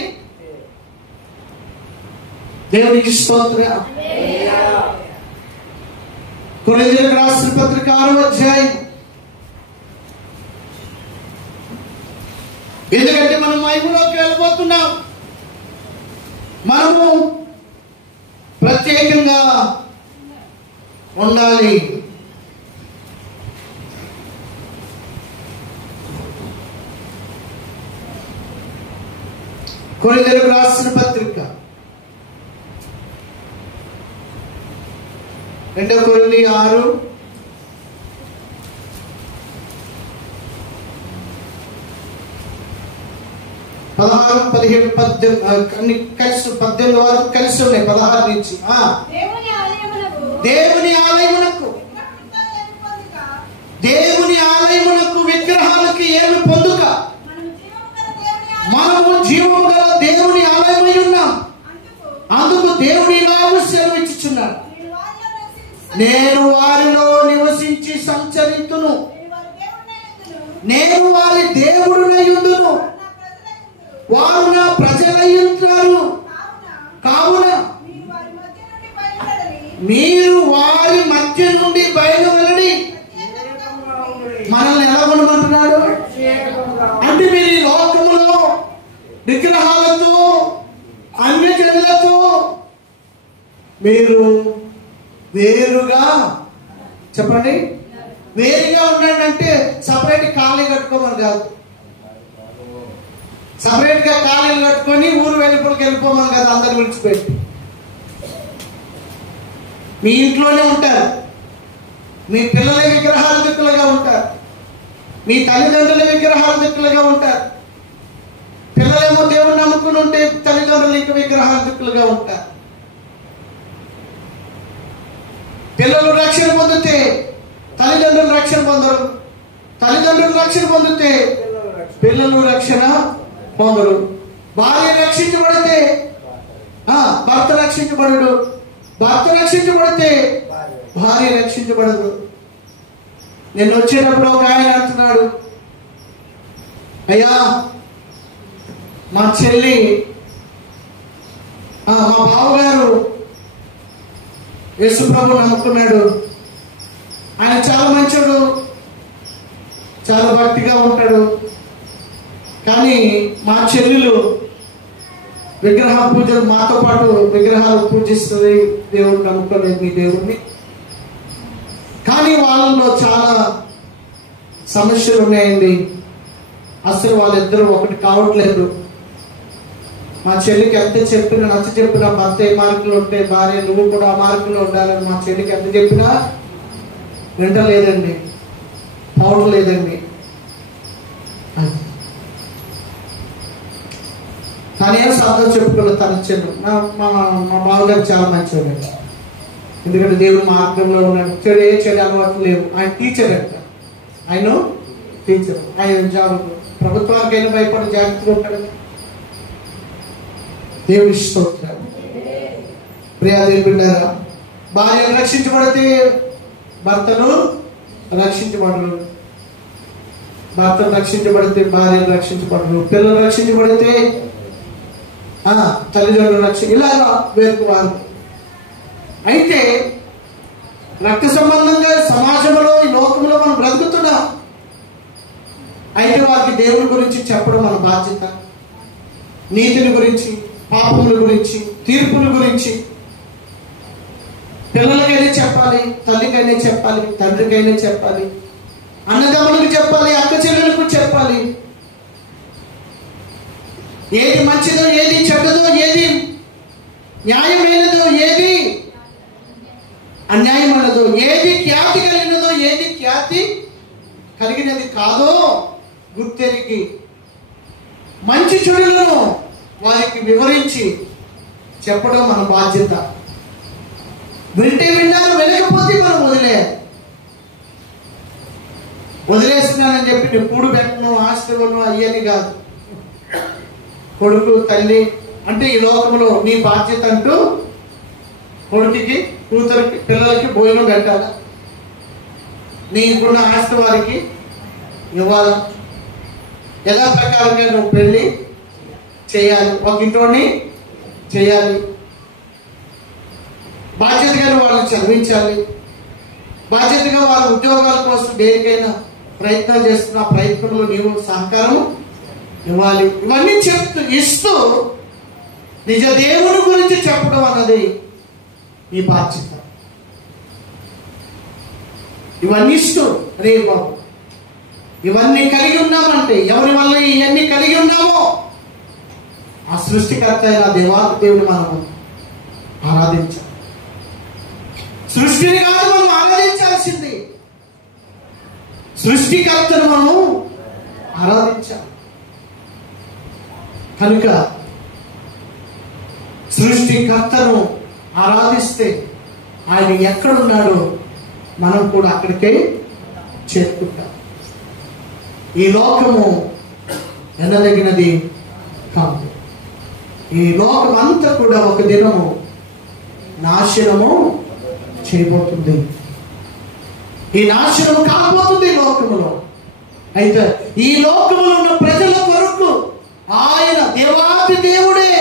దేవునికి స్తోత్రం. కొరింథీయులకు రాసిన పత్రిక 6వ అధ్యాయం. ఎందుకంటే మనం మహిమలోకి వెళ్ళిపోతున్నాం. మనము ప్రత్యేకంగా ఉండాలి. కొరింథీయులకు రాసిన పత్రిక 2 కొరింథీ 6 16, 17, 18 అన్ని కలిసి 18 వరకు కలిసి ఉన్నాయి. 16 నుంచి దేవుని ఆలయమునకు విగ్రహాలకి ఏమి పొందుక మనము జీవము గల దేవుని ఆలయమై ఉన్నాం. అందుకు దేవుని ఇలాగ సెలవిచ్చుచున్నాడు, నేను వారిలో నివసించి సంచరింతును, నేను వారి దేవుడునయుందును, వారు నా ప్రజలయ్యుంటారు. కావున మీరు వారి మధ్య నుండి బయలువెళ్ళి. మనల్ని ఎలా ఉండమంటున్నాడు అంటే, మీరు ఈ లోకములో విగ్రహాలతో అన్యజనులతో మీరు వేరుగా, చెప్పండి, వేరుగా ఉండండి. అంటే సపరేట్ ఖాళీ కట్టుకోమని కాదు, సపరేట్ గా ఖాళీలు కట్టుకొని ఊరు వెళ్ళిపోమని కదా అందరు విడిచిపెట్టి. మీ ఇంట్లోనే ఉంటారు, మీ పిల్లల విగ్రహాల దిక్కులుగా ఉంటారు, మీ తల్లిదండ్రుల విగ్రహాల దిక్కులుగా ఉంటారు. పిల్లలేమో దేవుని నమ్ముకుని ఉంటే తల్లిదండ్రుల విగ్రహాల దిక్కులుగా ఉంటారు. పిల్లలు రక్షణ పొందితే తల్లిదండ్రులు రక్షణ పొందరు, తల్లిదండ్రులు రక్షణ పొందితే పిల్లలు రక్షణ పొందరు. భార్య రక్షించబడితే భర్త రక్షించబడడు, భర్త రక్షించబడితే భార్య రక్షించబడదు. నేను వచ్చేటప్పుడు ఒక ఆయన అంటున్నాడు, అయ్యా మా చెల్లి, మా బావగారు యేసుప్రభు నమ్ముకున్నాడు, ఆయన చాలా మంచోడు, చాలా భక్తిగా ఉంటాడు, కానీ మా చెల్లెలు విగ్రహ పూజలు మాతో పాటు విగ్రహాలు పూజిస్తుంది, దేవుడు నమ్ముకోలేదు మీ దేవుడిని, కానీ వాళ్ళలో చాలా సమస్యలు ఉన్నాయండి, అసలు వాళ్ళిద్దరూ ఒకటి కావట్లేదు. మా చెల్లికి ఎంత చెప్పినా నచ్చ చెప్పినా భర్త ఏ మార్కులు ఉంటే భార్య నువ్వు కూడా ఆ మార్కులో ఉండాలని మా చెల్లికి ఎంత చెప్పినా వింటలేదండి, పోవట్లేదండి. తను ఏం సాధన చెప్పుకోలేదు, తన చెల్లు మా బావగారు చాలా మంచివాడు, ఎందుకంటే దేవుడు మార్గంలో ఉన్నాడు, చెడు అలవాట్లు లేవు. ఆయన టీచర్ అంట, ఆయన టీచర్, ఆయన జాబ్ ప్రభుత్వానికైనా భయపడి జాగ్రత్తగా ఉంటాడు. దేవుడి స్తోత్రం. ప్రియా దేవుడారా, భార్య రక్షించబడితే భర్తను రక్షించబడరు, భర్తను రక్షించబడితే భార్యను రక్షించబడరు, పిల్లలు రక్షించబడితే తల్లిదండ్రులు ఇలాగా వేరుకోవాలి. అయితే రక్త సంబంధంగా సమాజంలో ఈ లోకంలో మనం బ్రతుకుతున్నాం. అయితే వారికి దేవుని గురించి చెప్పడం మన బాధ్యత. నీతిని గురించి, పాపముల గురించి, తీర్పుల గురించి పిల్లలకైనా చెప్పాలి, తల్లికైనా చెప్పాలి, తండ్రికైనా చెప్పాలి, అన్నదమ్ములకు చెప్పాలి, అక్క చెల్లెలకు చెప్పాలి. ఏది మంచిదో, ఏది చెడ్డదో, ఏది న్యాయమైనదో, ఏది అన్యాయమైనదో, ఏది ఖ్యాతి కలిగినదో, ఏది ఖ్యాతి కలిగినది కాదో గుర్తెరిగి మంచి చెడులను వారికి వివరించి చెప్పడం మన బాధ్యత. వింటే విన్నారు, వినకపోతే మనం వదిలేస్తున్నానని చెప్పి నేను కూడు పెట్టను, ఆస్తివను అయ్యని కాదు. కొడుకు తల్లి అంటే ఈ లోకంలో నీ బాధ్యత అంటూ కొడుకుకి, కూతురికి, పిల్లలకి భోజనం పెట్టాలి, నీకున్న ఆస్తి వారికి ఇవ్వాలి, యథా ప్రకారంగా నువ్వు పెళ్లి చేయాలి, ఒక ఇంట్లోని చేయాలి, బాధ్యతగా వాళ్ళని చదివించాలి, బాధ్యతగా వాళ్ళ ఉద్యోగాల కోసం దేనికైనా ప్రయత్నాలు చేస్తున్న ప్రయత్నంలో నీవు సహకారం ఇవ్వాలి. ఇవన్నీ ఇస్తూ నిజ దేవుని గురించి చెప్పడం అన్నది నీ బాధ్యత. ఇవన్నీ ఇస్తూ రే బాబు ఇవన్నీ కలిగి ఉన్నామంటే, ఎవరి వల్ల ఇవన్నీ కలిగి ఉన్నామో ఆ సృష్టికర్త అయిన దేవాది దేవుని మనం ఆరాధించాలి. సృష్టిని కాదు మనం ఆరాధించాల్సింది, సృష్టికర్తను మనం ఆరాధించాలి. కనుక సృష్టికర్తను ఆరాధిస్తే ఆయన ఎక్కడున్నాడో మనం కూడా అక్కడికే చేరుకుంటాం. ఈ లోకము ఎనదగినది కాదు. ఈ లోకం అంతా కూడా ఒక దినము నాశనము చేయబోతుంది. ఈ నాశనము కాకపోతుంది ఈ లోకములో. అయితే ఈ లోకములో ఉన్న ప్రజల కొరకు ఆయన దేవాది దేవుడే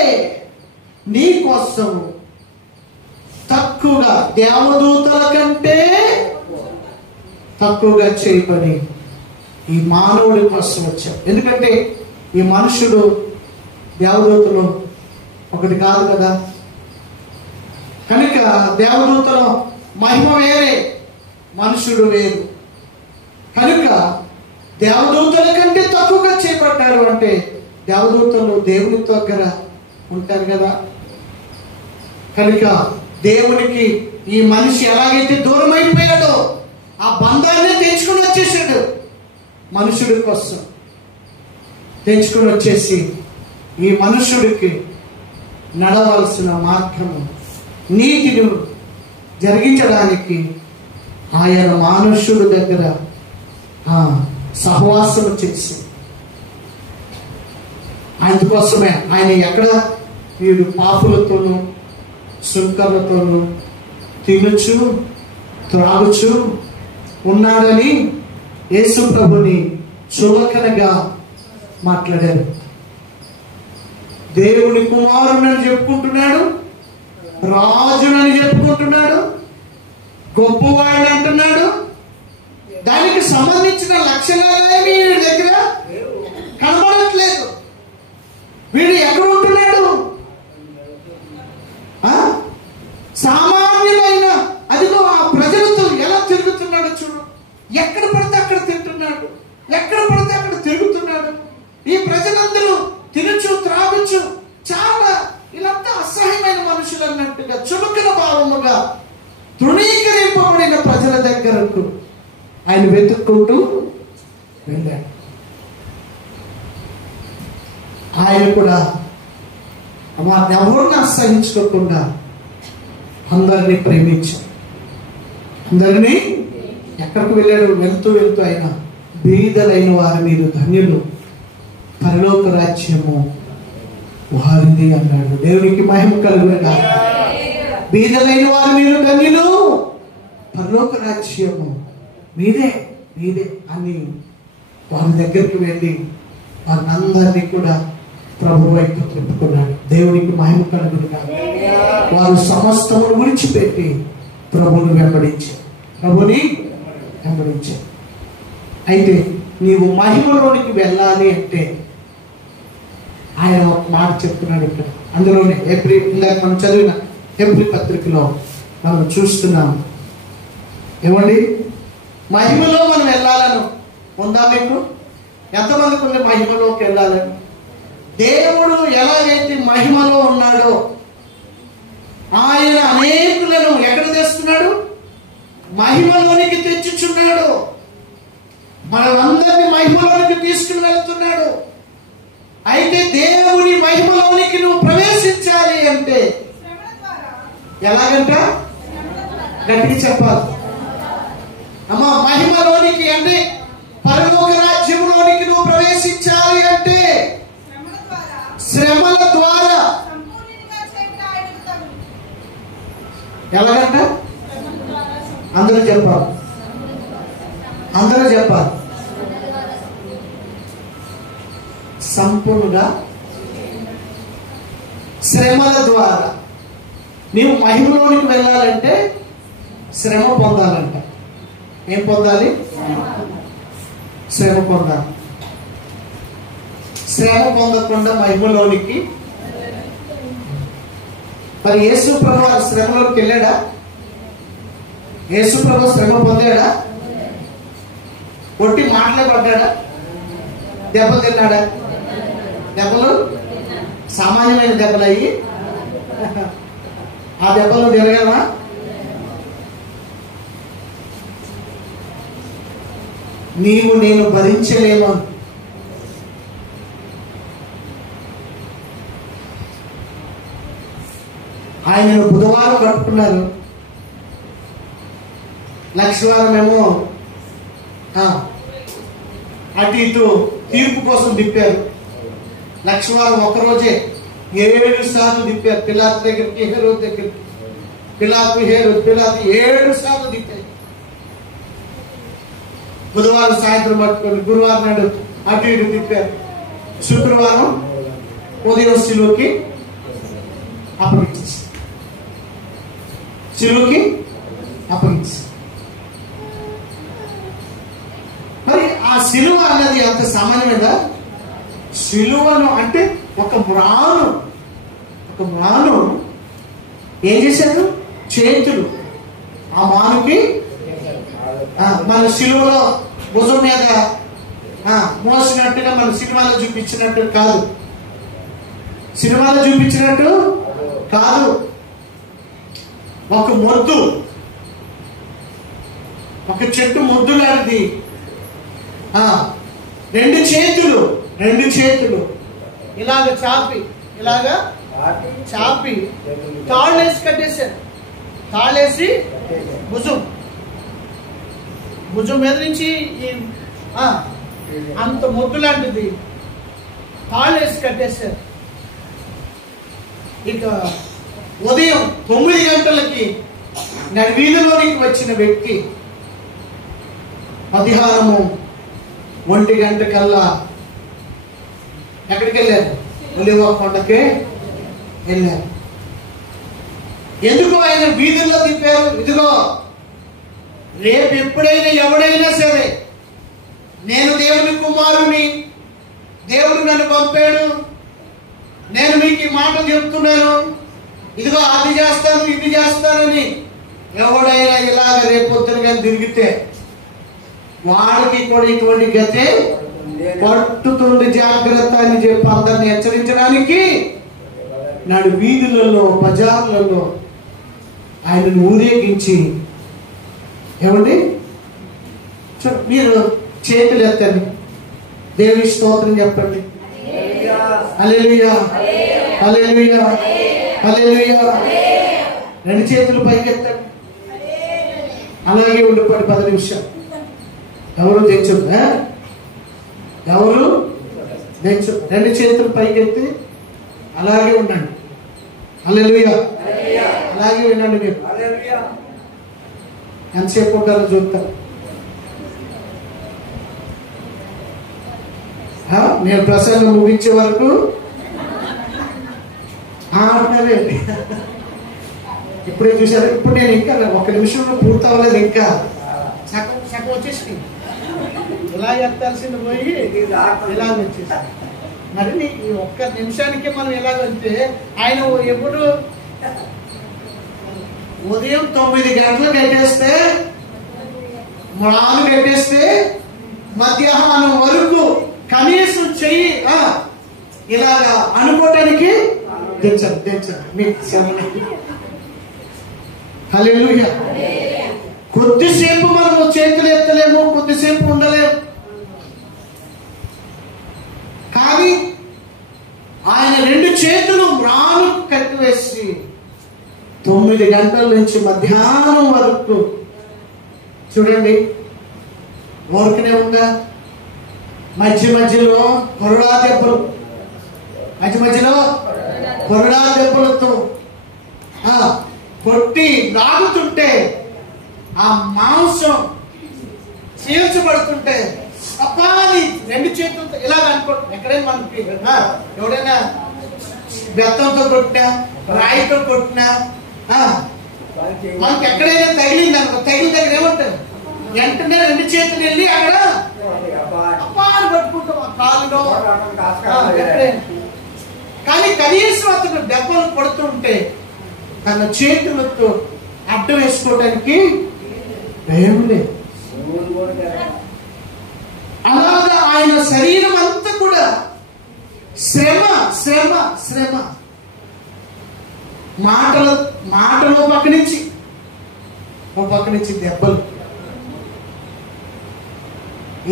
నీ కోసం తక్కువగా, దేవదూతల కంటే తక్కువగా చేయబడి ఈ మానవుడి కోసం వచ్చాడు. ఎందుకంటే ఈ మనుషుడు దేవదూతలు ఒకటి కాదు కదా. కనుక దేవదూతల మహిమ వేరే, మనుషుడు వేరు. కనుక దేవదూతల కంటే తక్కువగా చేపట్టారు అంటే దేవదూతలు దేవుని దగ్గర ఉంటారు కదా. కనుక దేవునికి ఈ మనిషి ఎలాగైతే దూరం అయిపోయాడో ఆ బంధాన్ని తెంచుకుని వచ్చేసాడు. మనుషుడి కోసం తెంచుకుని వచ్చేసి ఈ మనుషుడికి నడవలసిన మార్గము, నీతిని జరిగించడానికి ఆయన మనుషుడి దగ్గర సహవాసం చేసి, అందుకోసమే ఆయన ఎక్కడ వీడు పాపులతోనూ సుంకర్లతోనూ తినుచు త్రాగుచు ఉన్నాడని యేసు ప్రభుని చులకనగా మాట్లాడారు. దేవుని కుమారుడని చెప్పుకుంటున్నాడు, రాజునని చెప్పుకుంటున్నాడు, గొప్పవాడిని అంటున్నాడు. దానికి సంబంధించిన లక్షణాలేమి వీడి దగ్గర కనబడట్లేదు. వీడు ఎక్కడ ఉంటున్నాడు? సామాన్యులైన అదిగో ఆ ప్రజలతో ఎలా తిరుగుతున్నాడు చూడు. ఎక్కడ పడితే అక్కడ తింటున్నాడు, ఎక్కడ పడితే అక్కడ తిరుగుతున్నాడు. ఈ ప్రజలందరూ తినచ్చు త్రాగచ్చు, చాలా ఇలాంతా అసహ్యమైన మనుషులు అన్నట్టుగా చులకన భావముగా తృణీకరింపబడిన ప్రజల దగ్గరకు ఆయన వెతుక్కుంటూ వెళ్ళాడు. ఆయన కూడా వారిని ఎవరిని అసహించుకోకుండా అందరినీ ప్రేమించాడు. అందరినీ ఎక్కడికి వెళ్ళాడు? వెళ్తూ వెళ్తూ ఆయన బీదలైన వారు మీరు ధన్యులు, పరలోక రాజ్యము వారిది అన్నాడు. దేవునికి మహిమ కలుగునుగా. బీదలైన వారు మీరు ధన్యులు, పరలోక రాజ్యము మీదే మీదే అని వారి దగ్గరికి వెళ్ళి వారిని అందరినీ కూడా ప్రభు వైపు తిప్పుకున్నాడు. దేవునికి మహిమ కలుగునుగా. వారు సమస్తమును విడిచిపెట్టి ప్రభుని వెంబడించారు, ప్రభుని వెంబడించారు. అయితే నీవు మహిమలోనికి వెళ్ళాలి అంటే ఆయన ఒక మాట చెప్తున్నాడు ఇక్కడ. అందులోనే ఇందాక మనం చదివిన హెబ్రీ పత్రికలో మనం చూస్తున్నాం. ఏమండి, మహిమలో మనం వెళ్ళాలను ఉందా మీకు? ఎంతమందికి ఉంది మహిమలోకి వెళ్ళాలని? దేవుడు ఎలాగైతే మహిమలో ఉన్నాడో ఆయన అనేకులను ఎక్కడ తెస్తున్నాడు? మహిమలోనికి తెచ్చుచున్నాడు. మనమందరినీ మహిమలోనికి తీసుకుని వెళ్తున్నాడు. అయితే దేవుని మహిమలోనికి నువ్వు ప్రవేశించాలి అంటే ఎలాగంట? గట్టిగా చెప్పాలి అమ్మా. మహిమలోనికి అంటే పరలోక రాజ్యంలోనికి నువ్వు ప్రవేశించాలి అంటే శ్రమల ద్వారా. ఎలాగంట? అందరూ చెప్పాలి, అందరూ చెప్పాలి. సంపూర్ణంగా శ్రమల ద్వారా. నీవు మహిమలోనికి వెళ్ళాలంటే శ్రమ పొందాలంట. ఏం పొందాలి? శ్రమ పొందాలి. శ్రమ పొందకుండా మహిమలోనికి మరి యేసు ప్రభు శ్రమలోకి వెళ్ళాడా? యేసు ప్రభు శ్రమ పొందాడా? కొట్టి మాటలే పడ్డాడా? దెబ్బ తిన్నాడా? దెబ్బలు సామాన్యమైన దెబ్బలు అయ్యి ఆ దెబ్బలు తిరగలమా? నీవు నేను భరించలేమా? ఆయనను బుధవారం పట్టుకున్నారు, లక్షవారం ఏమో అటు ఇటు తీర్పు కోసం తిప్పారు. లక్షవారం ఒక్కరోజే 7 సార్లు తిప్పారు. పిలాతు దగ్గరికి, హేరోదు దగ్గరికి, పిలాతు 7 సార్లు తిప్పారు. బుధవారం సాయంత్రం పట్టుకొని గురువారం నాడు అటు ఇటు తిప్పారు. శుక్రవారం ఉదయం శిలువకి అప్పగించేసి మరి ఆ శిలువ అన్నది అంత సామాన్యమేదా? శిలువను అంటే ఒక మ్రాను ఏం చేశారు? చేతులు ఆ మానుకి మన శిలువలో భుజం మీద మోసినట్టుగా మన సినిమాలో చూపించినట్టు కాదు. సినిమాలో చూపించినట్టు కాదు. ఒక మొద్దు, ఒక చెట్టు మొద్దు లాంటిది. 2 చేతులు ఇలాగ చాపి తాళ్ళేసి కట్టేశారు. తాళ్ళేసి భుజం మీద నుంచి అంత మొద్దు లాంటిది తాళ్ళేసి కట్టేశారు. ఇక ఉదయం 9 గంటలకి వీధిలోనికి వచ్చిన వ్యక్తి మధ్యాహ్నము 1 గంట కల్లా ఎక్కడికి వెళ్ళారు? ఒలివ కొండకే వెళ్ళారు. ఎందుకు ఆయన వీధుల్లో తిప్పారు? ఇదిగో రేపు ఎప్పుడైనా ఎవడైనా సరే నేను దేవుని కుమారుని, దేవుడు నన్ను పంపాడు, నేను మీకు ఈ మాట చెప్తున్నాను, ఇదిగో అది చేస్తాను ఇది చేస్తానని ఎవడైనా ఇలాగ రేపొద్దున కానీ తిరిగితే వాడికి కూడా ఇటువంటి గతే పట్టుతుంది. జాగ్రత్త అని చెప్పి అందరిని హెచ్చరించడానికి నాడు వీధులలో బజార్లలో ఆయనను ఊరేగించి, ఏమండి మీరు చేతులు ఎత్తండి, దేవుని స్తోత్రం చెప్పండి. హల్లెలూయా, హల్లెలూయా, హల్లెలూయా. 2 చేతులు పైకి ఎత్తండి. అలాగే ఉండిపోండి 10 నిమిషాలు. ఎవరు తెచ్చు 2 చేతులు పైకి ఎత్తి అలాగే ఉండండి. హల్లెలూయా, అలాగే వినండి. మీరు ఎంతసేపు ఉంటారో చూస్తారు. నేను ప్రసంగం ముగించే వరకు అంటున్నారే. ఇప్పుడే చూసారు. ఇప్పుడు నేను ఇంకా 1 నిమిషంలో పూర్తి అవ్వలేదు, ఇంకా సగం వచ్చేసి ఇలా ఎత్తాల్సింది పోయి ఇలా వచ్చేసి. మరి ఈ 1 నిమిషానికి మనం ఎలాగంటే ఆయన ఎప్పుడు ఉదయం 9 గంటలు కట్టేస్తే, మ్రాను కట్టేస్తే మధ్యాహ్నం వరకు కనీసం చెయ్యి ఇలాగా అనుకోవటానికి తెచ్చండి మీకు శ్రమని. హల్లెలూయా. కొద్దిసేపు మనము చేతులు ఎత్తలేము, కొద్దిసేపు ఉండలేము. కానీ ఆయన 2 చేతులు మ్రాను కట్టివేసి 9 గంటల నుంచి మధ్యాహ్నం వరకు చూడండి ఊరికనే ఉందా? మధ్యలో కొరడా దెబ్బలు, కొరడా దెబ్బలతో కొట్టి లాగుతుంటే, ఆ మాంసం చీల్చబడుతుంటే అప్పాని 2 చేతులతో ఇలాగ అనుకో. ఎక్కడైనా మనకి ఎవడైనా బెత్తంతో కొట్టినా, రాయితో కొట్టినా, మనకి ఎక్కడైనా తగిలింది అనుకో, తగిలిన దగ్గర ఏమంటారు? వెంటనే 2 చేతులు వెళ్ళి అక్కడ అప్పాని పట్టుకుంటాం ఆ కాలులో. కానీ కనీసం అతను దెబ్బలు కొడుతుంటే తన చేతులతో అడ్డం వేసుకోవడానికి భయం లేదు. అలాగా ఆయన శరీరం అంతా కూడా శ్రమ శ్రమ శ్రమ. మాటలు మాటలు పక్క నుంచి, ఓ పక్క నుంచి దెబ్బలు,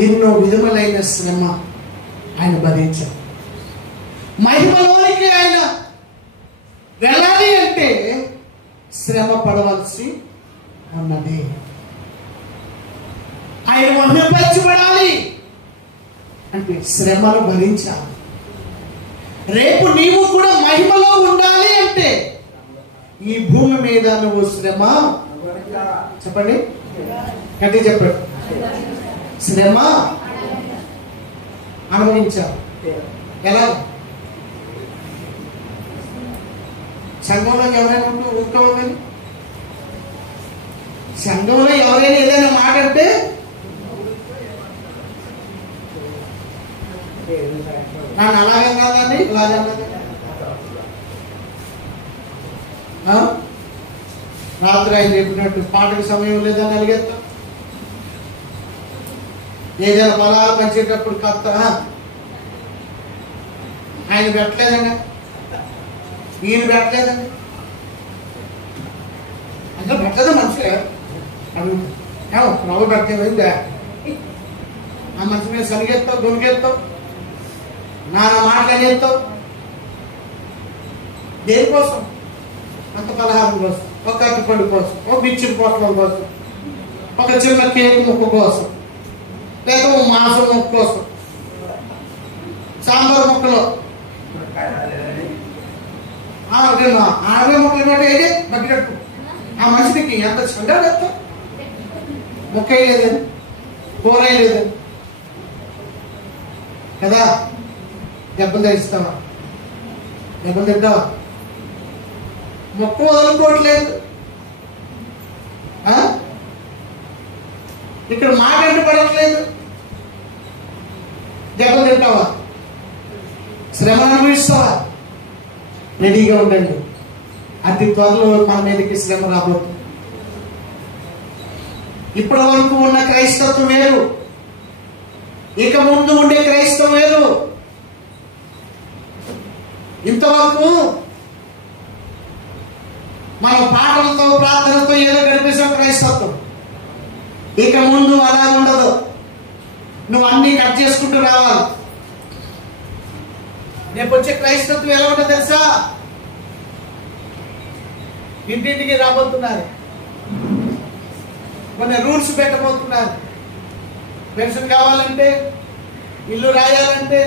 ఎన్నో విధములైన శ్రమ ఆయన భరించారు. మహిమలోనికి ఆయన వెళ్ళాలి అంటే శ్రమ పడవలసి ఉన్నది. ఆయన మహిమపరచబడాలి అంటే శ్రమను భరించాలి. రేపు నీవు కూడా మహిమలో ఉండాలి అంటే ఈ భూమి మీద నువ్వు శ్రమ, చెప్పండి గట్టి చెప్పండి, శ్రమ అనుభవించావు. ఎలా? సంఘంలో ఎవరైనా ఊరుకోవాలి, సంఘంలో ఎవరైనా ఏదైనా మాట అంటే నన్ను అలాగన్నాదని ఇలాగన్నది. రాత్రి ఆయన చెప్పినట్టు పాటకు సమయం లేదని అడిగేస్తాం. ఏదైనా పొలాలు పంచేటప్పుడు కొత్త ఆయన పెట్టలేదండి, ఈయన పెట్టలేదండి, అందరూ పెట్టలేదు. మనుషులే అడుగుతాం, ప్రభు పెట్టలేదా? ఆ మనిషి మీద సరిగెత్తావు, గొనిగెత్తావు, నానా మాటలు చేస్తావు. దేనికోసం? అంత పలహారం కోసం, ఒక అరటిపండు కోసం, ఒక బిచ్చిరి పొట్లం కోసం, ఒక చిన్న కేక్ ముక్క కోసం, లేదా ఒక మాంసం ముక్క కోసం, సాంబార్ ముక్కలో 60 ముక్కలు పెట్టేది బకెట్టు. ఆ మనిషికి ఎంత చండా పెడతా, ముక్క వేయలేదని, కూర వేయలేదని కదా. దెబ్బలు ధరిస్తావా? దెబ్బలు తింటావా? మొక్క వదులుకోవట్లేదు. ఇక్కడ మాట అంటు పడట్లేదు, దెబ్బలు తింటావా? శ్రమ అనుభవిస్తావా? రెడీగా ఉండండి, అతి త్వరలో మన మీదకి శ్రమ రాబోతుంది. ఇప్పటి వరకు ఉన్న క్రైస్తత్వం వేరు, ఇక ముందు ఉండే క్రైస్తవం వేరు. ఇంతవరకు మన పాటలతో ప్రార్థనలతో ఏదో గడిపేసాం క్రైస్తత్వం. ఇక ముందు అలా ఉండదు, నువ్వు అన్ని కట్ చేసుకుంటూ రావాలి. రేపు వచ్చే క్రైస్తత్వం ఎలా ఉంటుందో తెలుసా? ఇంటింటికి రాబోతున్నారు, కొన్ని రూల్స్ పెట్టబోతున్నారు. పెన్షన్ కావాలంటే, ఇల్లు రాయాలంటే,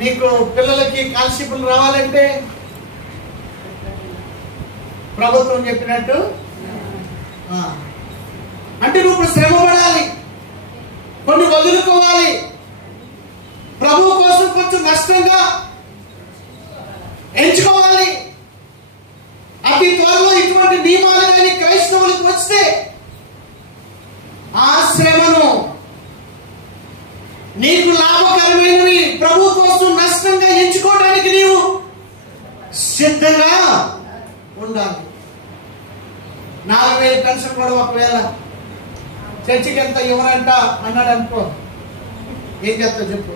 నీకు పిల్లలకి స్కాలర్షిప్లు రావాలంటే ప్రభుత్వం చెప్పినట్టు. అంటే నువ్వు ఇప్పుడు శ్రమ పడాలి, కొన్ని వదులుకోవాలి, ప్రభు కోసం కొంచెం నష్టంగా ఎంచుకోవాలి. అతి త్వరలో ఇటువంటి నియమాలు కానీ క్రైస్తవులకు వస్తే ఆ శ్రమను నీకు లాభకరమైనవి ప్రభు కోసం నష్టంగా ఎంచుకోవడానికి నీవు సిద్ధంగా ఉండాలి. 4000 పెన్షన్ కూడా ఒకవేళ చర్చికి ఎంత ఇవ్వనంట అన్నాడు అనుకో, ఏం చేస్తావు చెప్పు?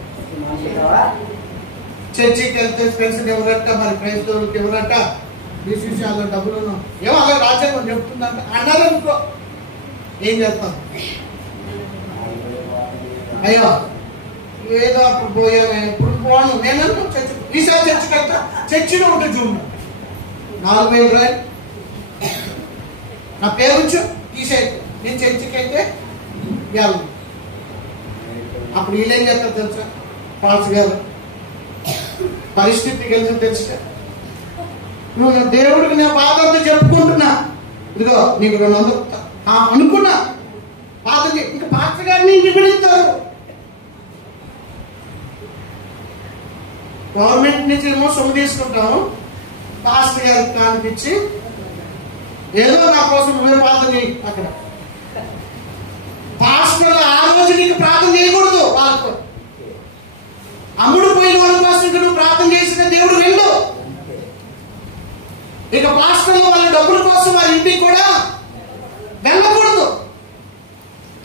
చర్చికి వెళ్తే పెన్షన్ ఎవరంట, మరి క్రైస్తవులకు ఎవరంట, బీసీసీలో డబ్బులు ఏమో అలా రాజ్యాంగం చెప్తుందంట అన్నారనుకో, ఏం చేస్తాం? అయ్యో ఏదో అప్పుడు పోయామే, ఇప్పుడు పోను నేను చర్చి, ఈసారి చర్చికి వెళ్తా, చర్చిలో ఉంటుంది చూడు 4000 రూపాయలు నా పేరు ఉంచు, తీసేయి, నేను చర్చికి అయితే వెళ్ళను. అప్పుడు వీళ్ళు ఏం చేస్తారు తెలుసా? పాల్స్ గారు పరిస్థితి కలిసి తెలుసా? నువ్వు నా దేవుడికి నేను బాధతో చెప్పుకుంటున్నా, ఇదిగో నీకు 200 అనుకున్నా బాధ, ఇంకా పాస్టర్ గారిని ఇంటికి పిలుస్తారు. గవర్నమెంట్ నుంచి ఏమో సొమ్ము తీసుకుంటాము, పాస్టర్ గారికి కానిపించి ఏదో నా కోసం నువ్వే ప్రార్థన చేయి. అక్కడ పాస్టర్లు ఆ రోజు నీకు ప్రార్థన చేయకూడదు, వాళ్ళతో అమ్ముడు పోయిన వాళ్ళ కోసం నువ్వు ప్రార్థన చేసిన దేవుడు వెళ్ళు. ఇక పాస్టర్లు వాళ్ళ డబ్బుల కోసం వాళ్ళ ఇంటికి కూడా వెళ్ళకూడదు,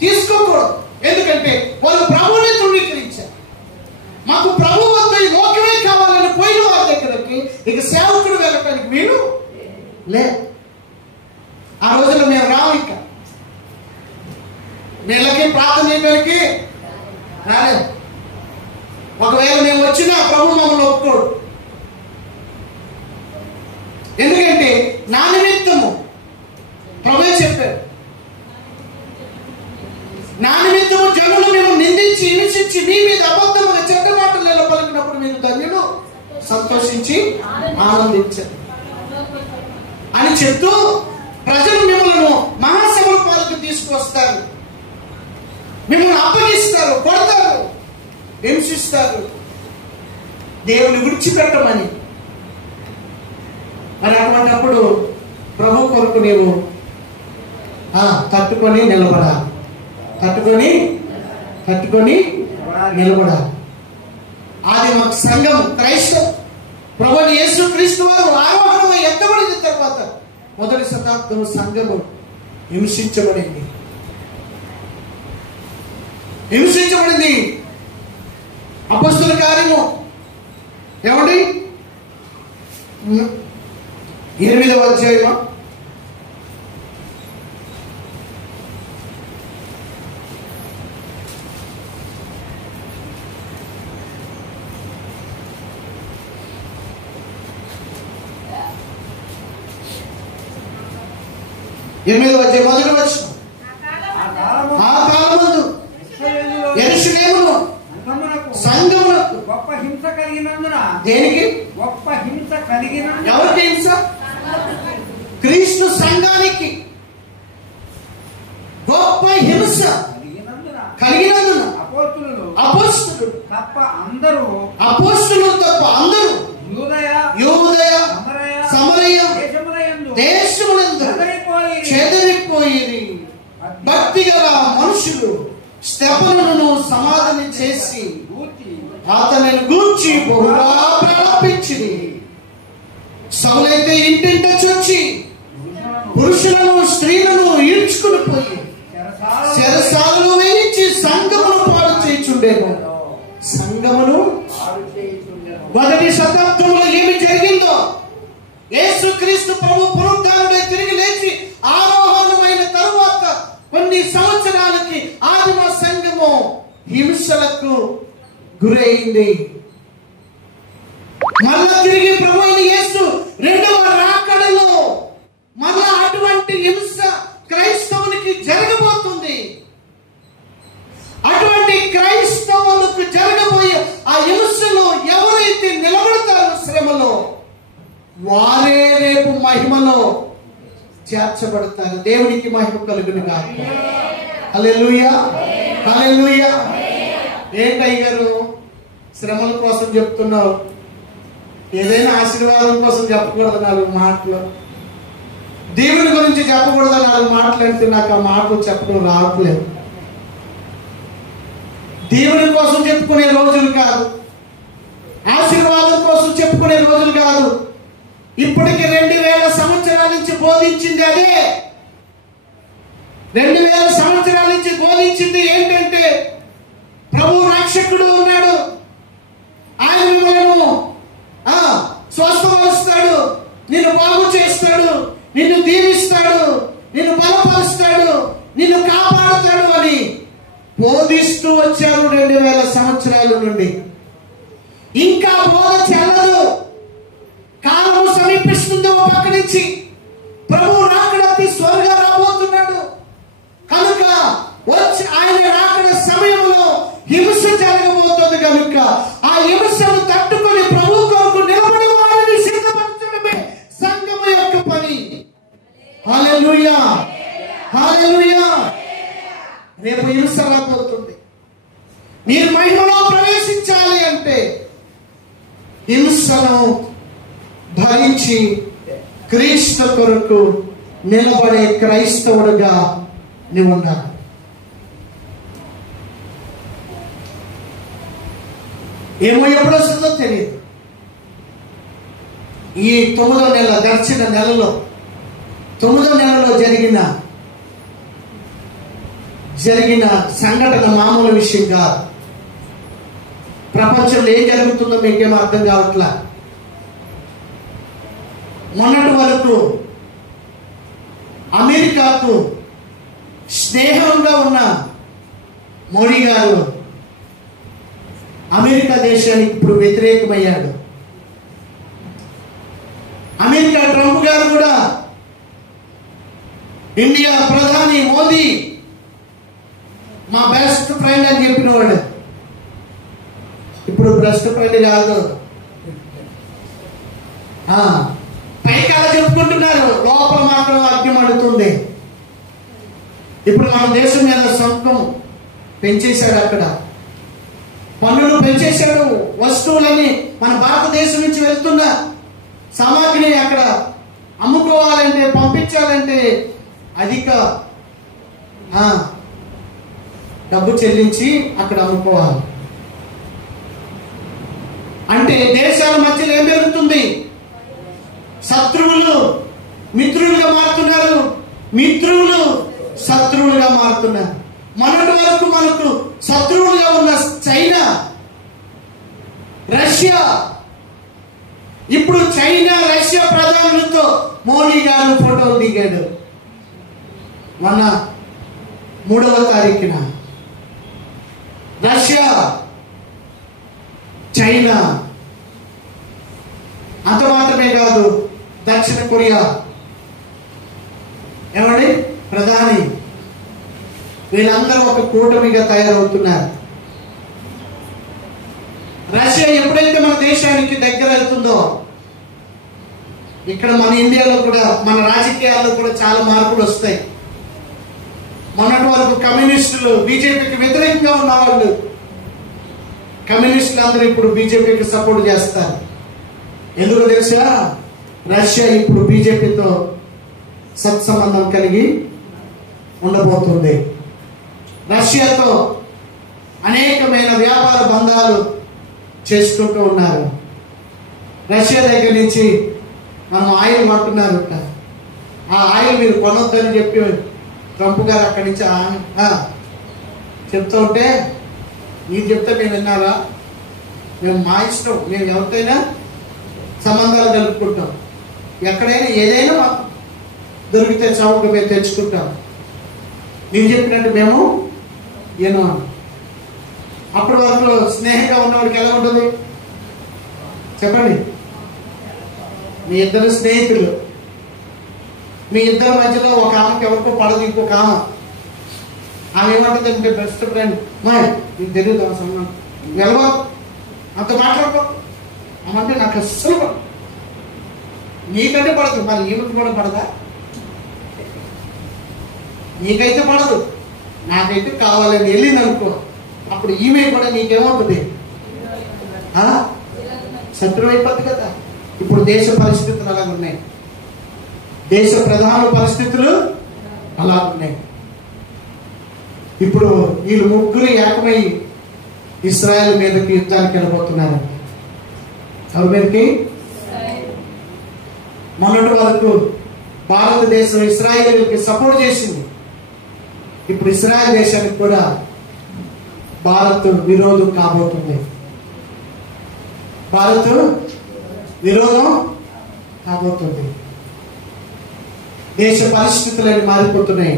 తీసుకోకూడదు. ఎందుకంటే వాళ్ళు ప్రభువుని ధృవీకరించారు. ఇక సేవకుడు వెళ్ళటానికి వీలు లే. ఆ రోజుల్లో మేము రాము, ఇంకా వీళ్ళకి ప్రార్థన చేయడానికి రాలేదు. ఒకవేళ మేము వచ్చినా ప్రభు మమ్మల్ని ఒప్పుకోడు. ఎందుకంటే నా నిమిత్తము ప్రభువే చెప్పారు, నా నిమిత్తము జనులు మేము నిందించి హింసించి మీ మీద అబద్ధముగా చెడ్డ మాటలు పలికినప్పుడు మీరు ధన్యులు, సంతోషించి ఆనందించారు అని చెప్తూ ప్రజలు మిమ్మల్ని మహాసభల పాలకు తీసుకువస్తారు, మిమ్మల్ని అప్పగిస్తారు, కొడతారు, హింసిస్తారు, దేవుని విడిచిపెట్టమని. మరి అటువంటిప్పుడు ప్రభు కొరకు నీవు తట్టుకొని నిలబడాలి, తట్టుకొని నిలబడాలి. అది మాకు సంఘం క్రైస్తవ ప్రభుని యేసు క్రీస్తు వారు ఆరోహణం ఎత్తబడిన తర్వాత మొదటి శతాబ్దం సంఘము హింసించబడింది. అపొస్తలుల కార్యము ఏమండి 8వ అధ్యాయమా 8వ అధ్యాయం మొదటి వచనం. ఆ కాలమందు యెరూషలేములో సంఘమునకు గొప్ప హింస కలిగినందున. దేనికి గొప్ప హింస కలిగినందున? ఎవరికి హింస? క్రీస్తు సంఘానికి గొప్ప హింస కలిగినందున అపోస్తలులు తప్ప అందరూ యూదయ సమరయ దేశములందు చెదిరిపోయిరి. భక్తి గల మనుషులు స్తెఫనును సమాధిని చేసి అతనిని గూర్చి బహుగా ప్రలాపించిరి. సౌలైతే ఇంటింట చొచ్చి పురుషులను స్త్రీలను ఈడ్చుకుని పోయి చెరసాలలో వేయించి సంఘమును పాడు చేయుచుండెను. సంఘమును మొదటి శతాబ్దంలో ఏమి జరిగిందో, యేసుక్రీస్తు ప్రభు పునరుద్ధానుడై తిరిగి లేచి ఆరోహణమైన తరువాత కొన్ని సంవత్సరాలకి ఆదిమ సంఘము హింసలకు గురైంది. మళ్ళా తిరిగి ప్రభు అయిన యేసు రెండవ రాకడలో మళ్ళా అటువంటి హింస క్రైస్తవునికి జరగబోతుంది. అటువంటి క్రైస్తవులకు జరగబోయే ఆ హింసలో ఎవరైతే నిలబడతారో శ్రమలో, వారే రేపు మహిమలో చేర్చబడతారు. దేవునికి మహిమ కలుగును గాక. హల్లెలూయా, హల్లెలూయా. ఏంటయ్యారు శ్రమల కోసం చెప్తున్నావు? ఏదైనా ఆశీర్వాదం కోసం చెప్పకూడదు 4 మాటలు, దేవుని గురించి చెప్పకూడదు 4 మాటలు అంటే నాకు ఆ మాటలు చెప్పడం రావట్లేదు. దేవుని కోసం చెప్పుకునే రోజులు కాదు, ఆశీర్వాదం కోసం చెప్పుకునే రోజులు కాదు. ఇప్పటికి 2000 సంవత్సరాల నుంచి బోధించింది అదే. 2000 సంవత్సరాల నుంచి బోధించింది ఏంటంటే ప్రభు రక్షకుడు ఉన్నాడు, ఆయన మిమ్మల్ని స్వస్థపరుస్తాడు, నిన్ను బాగు చేస్తాడు, నిన్ను దీవిస్తాడు, నిన్ను బలపరుస్తాడు, నిన్ను కాపాడుతాడు అని బోధిస్తూ వచ్చారు 2000 సంవత్సరాల నుండి. ఇంకా బోధ చెల్లదు. కాలము సమీపిస్తుంది. ఒక పక్క నుంచి ప్రభు రాకడ త్వరగా రాబోతున్నాడు కనుక వచ్చి ఆయన రాకడ సమయంలో హింస జరగబోతుంది కనుక ఆ హింసను తట్టుకొని ప్రభు కొరకు నిలబడి వారిని సిద్ధపరచడమే సంఘం యొక్క పని. హల్లెలూయా, హల్లెలూయా. రేపు హింస రాబోతుంది. మీరు మహిమలో ప్రవేశించాలి అంటే హింసను భరించి క్రీస్తు కొరకు నిలబడే క్రైస్తవుడుగా నీవు ఉండాలి. ఏమో ఎప్పుడు వస్తుందో తెలియదు. ఈ 9వ నెల గడిచిన నెలలో 9వ నెలలో జరిగిన సంఘటన మామూలు విషయం కాదు. ప్రపంచంలో ఏం జరుగుతుందో మీకేమో అర్థం కావట్లా. మొన్నటి వరకు అమెరికాకు స్నేహంగా ఉన్న మోడీ గారు అమెరికా దేశానికి ఇప్పుడు వ్యతిరేకమయ్యాడు. అమెరికా ట్రంప్ గారు కూడా ఇండియా ప్రధాని మోదీ మా బెస్ట్ ఫ్రెండ్ అని చెప్పినవాడు ఇప్పుడు బెస్ట్ ఫ్రెండ్ కాదు. పైకి అలా చెప్పుకుంటున్నారు, లోపల మాత్రం అగ్ని మండుతుంది. ఇప్పుడు మన దేశం మీద సుంకం పెంచేశాడు, అక్కడ పన్నులు పెంచేశాడు. వస్తువులని మన భారతదేశం నుంచి వెళ్తున్న సామాగ్రిని అక్కడ అమ్ముకోవాలంటే, పంపించాలంటే అధిక డబ్బు చెల్లించి అక్కడ అమ్ముకోవాలి. అంటే దేశాల మధ్యలో ఏం జరుగుతుంది? శత్రువులు మిత్రులుగా మారుతున్నారు, మిత్రులు శత్రువులుగా మారుతున్నారు. మొన్నటి వరకు మనకు శత్రువులుగా ఉన్న చైనా, రష్యా, ఇప్పుడు చైనా రష్యా ప్రధానులతో మోడీ గారు ఫోటోలు దిగాడు. మొన్న 3వ తారీఖున రష్యా, చైనా, అంత మాత్రమే కాదు దక్షిణ కొరియా ఏమండి ప్రధాని, వీళ్ళందరూ ఒక కూటమిగా తయారవుతున్నారు. రష్యా ఎప్పుడైతే మన దేశానికి దగ్గర అవుతుందో, ఇక్కడ మన ఇండియాలో కూడా మన రాజకీయాల్లో కూడా చాలా మార్పులు వస్తాయి. మొన్నటి వరకు కమ్యూనిస్టులు బీజేపీకి వ్యతిరేకంగా ఉన్నవాళ్ళు, కమ్యూనిస్టులు అందరూ ఇప్పుడు బీజేపీకి సపోర్ట్ చేస్తారు. ఎందుకు తెలుసా? రష్యా ఇప్పుడు బీజేపీతో సత్సంబంధం కలిగి ఉండబోతుంది. రష్యాతో అనేకమైన వ్యాపార బంధాలు చేసుకుంటూ ఉన్నారు. రష్యా దగ్గర నుంచి మనం ఆయిల్ కొంటున్నారు, ఆ ఆయిల్ మీరు కొనొద్దని చెప్పి ట్రంప్ గారు అక్కడి నుంచి చెప్తూ ఉంటే, మీరు చెప్తే మేము విన్నారా? మేము మా ఇష్టం, మేము ఎవరికైనా సంబంధాలు కలుపుకుంటాం, ఎక్కడైనా ఏదైనా మాకు దొరికితే చౌక మేము తెచ్చుకుంటాం, మీరు చెప్పినట్టు మేము ఏమో. అప్పటి వరకు స్నేహంగా ఉన్నవాడికి ఎలా ఉంటుంది చెప్పండి? మీ ఇద్దరు స్నేహితులు, మీ ఇద్దరి మధ్యలో ఒక ఆమెకి ఎవరికో పడదు, ఇంకొక ఆమె ఏమంటుంది అంటే బెస్ట్ ఫ్రెండ్ మా నీకు తెలియదు అవసరం వెళ్ళవా అంత మాట్లాడుకో అమంటే నాకు అస్సలు పడదు. నీకంటే పడదు, మరి ఈమెకి కూడా పడదా? నీకైతే పడదు, నాకైతే కావాలని వెళ్ళింది అనుకో, అప్పుడు ఈమె కూడా నీకేమవుతుంది? శత్రువు అయిపోద్ది కదా. ఇప్పుడు దేశ పరిస్థితులు అలా ఉన్నాయి, దేశ ప్రధాన పరిస్థితులు అలా ఉన్నాయి. ఇప్పుడు వీళ్ళు ముగ్గురు ఏకమై ఇశ్రాయేల్ మీదకి యుద్ధానికి వెళ్ళబోతున్నారు. ఎవరి మీదకి? మొన్నటి వరకు భారతదేశం ఇశ్రాయేలుకి సపోర్ట్ చేసింది, ఇప్పుడు ఇశ్రాయేల్ దేశానికి కూడా భారత్ విరోధం కాబోతుంది. భారత్ విరోధం కాబోతుంది. దేశ పరిస్థితులన్నీ మారిపోతున్నాయి,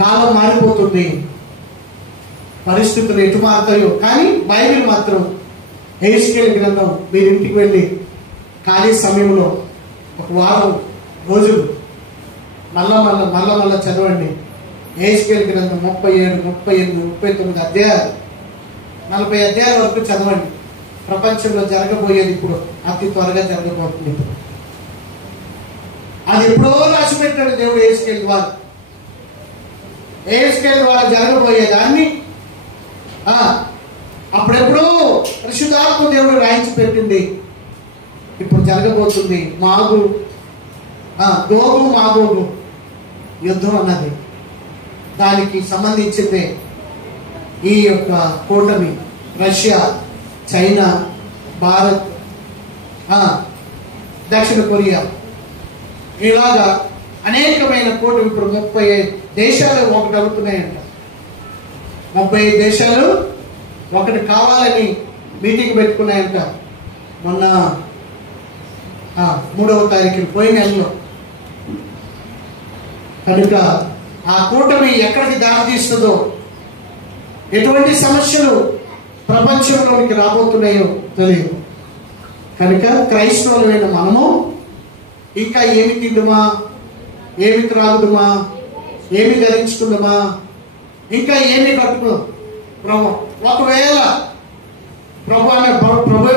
కాలం మారిపోతుంది, పరిస్థితులు ఎటు మారుతాయో. కానీ బైబిల్ మాత్రం యెహెజ్కేలు గ్రంథం మీరు ఇంటికి వెళ్ళి ఖాళీ సమయంలో ఒక వారం రోజులు మళ్ళా చదవండి. యెహెజ్కేలు గ్రంథం 37, 38, 39 అధ్యాయాలు, 40 అధ్యాయాల వరకు చదవండి. ప్రపంచంలో జరగబోయేది ఇప్పుడు అతి త్వరగా జరగబోతుంది. ఇప్పుడు అది ఎప్పుడో రాసి పెట్టాడు దేవుడు యెహెజ్కేలు ద్వారా. యెహెజ్కేలు ద్వారా జరగబోయేదాన్ని అప్పుడెప్పుడో పరిశుద్ధాత్మ దేవుడు రాయించి పెట్టింది, ఇప్పుడు జరగబోతుంది. గోగు మాగోగు యుద్ధం అన్నది, దానికి సంబంధించిందే ఈ యొక్క కూటమి. రష్యా, చైనా, భారత్, దక్షిణ కొరియా, ఇలాగా అనేకమైన కూటమి. ఇప్పుడు 35 దేశాలు ఒకటి అవుతున్నాయంట. 35 దేశాలు ఒకటి కావాలని మీటింగ్ పెట్టుకున్నాయంట. మొన్న 3వ తారీఖు పోయిన నెలలో. కనుక ఆ కూటమి ఎక్కడికి దారి తీస్తుందో, ఎటువంటి సమస్యలు ప్రపంచంలోనికి రాబోతున్నాయో తెలియదు. కనుక క్రైస్తవులైన మనము ఇంకా ఏమి తిందుమా, ఏమి త్రాగుదుమా, ఏమి ధరించుకుందామా, ఇంకా ఏమి కట్టుకో ప్రభు. ఒకవేళ ప్రభు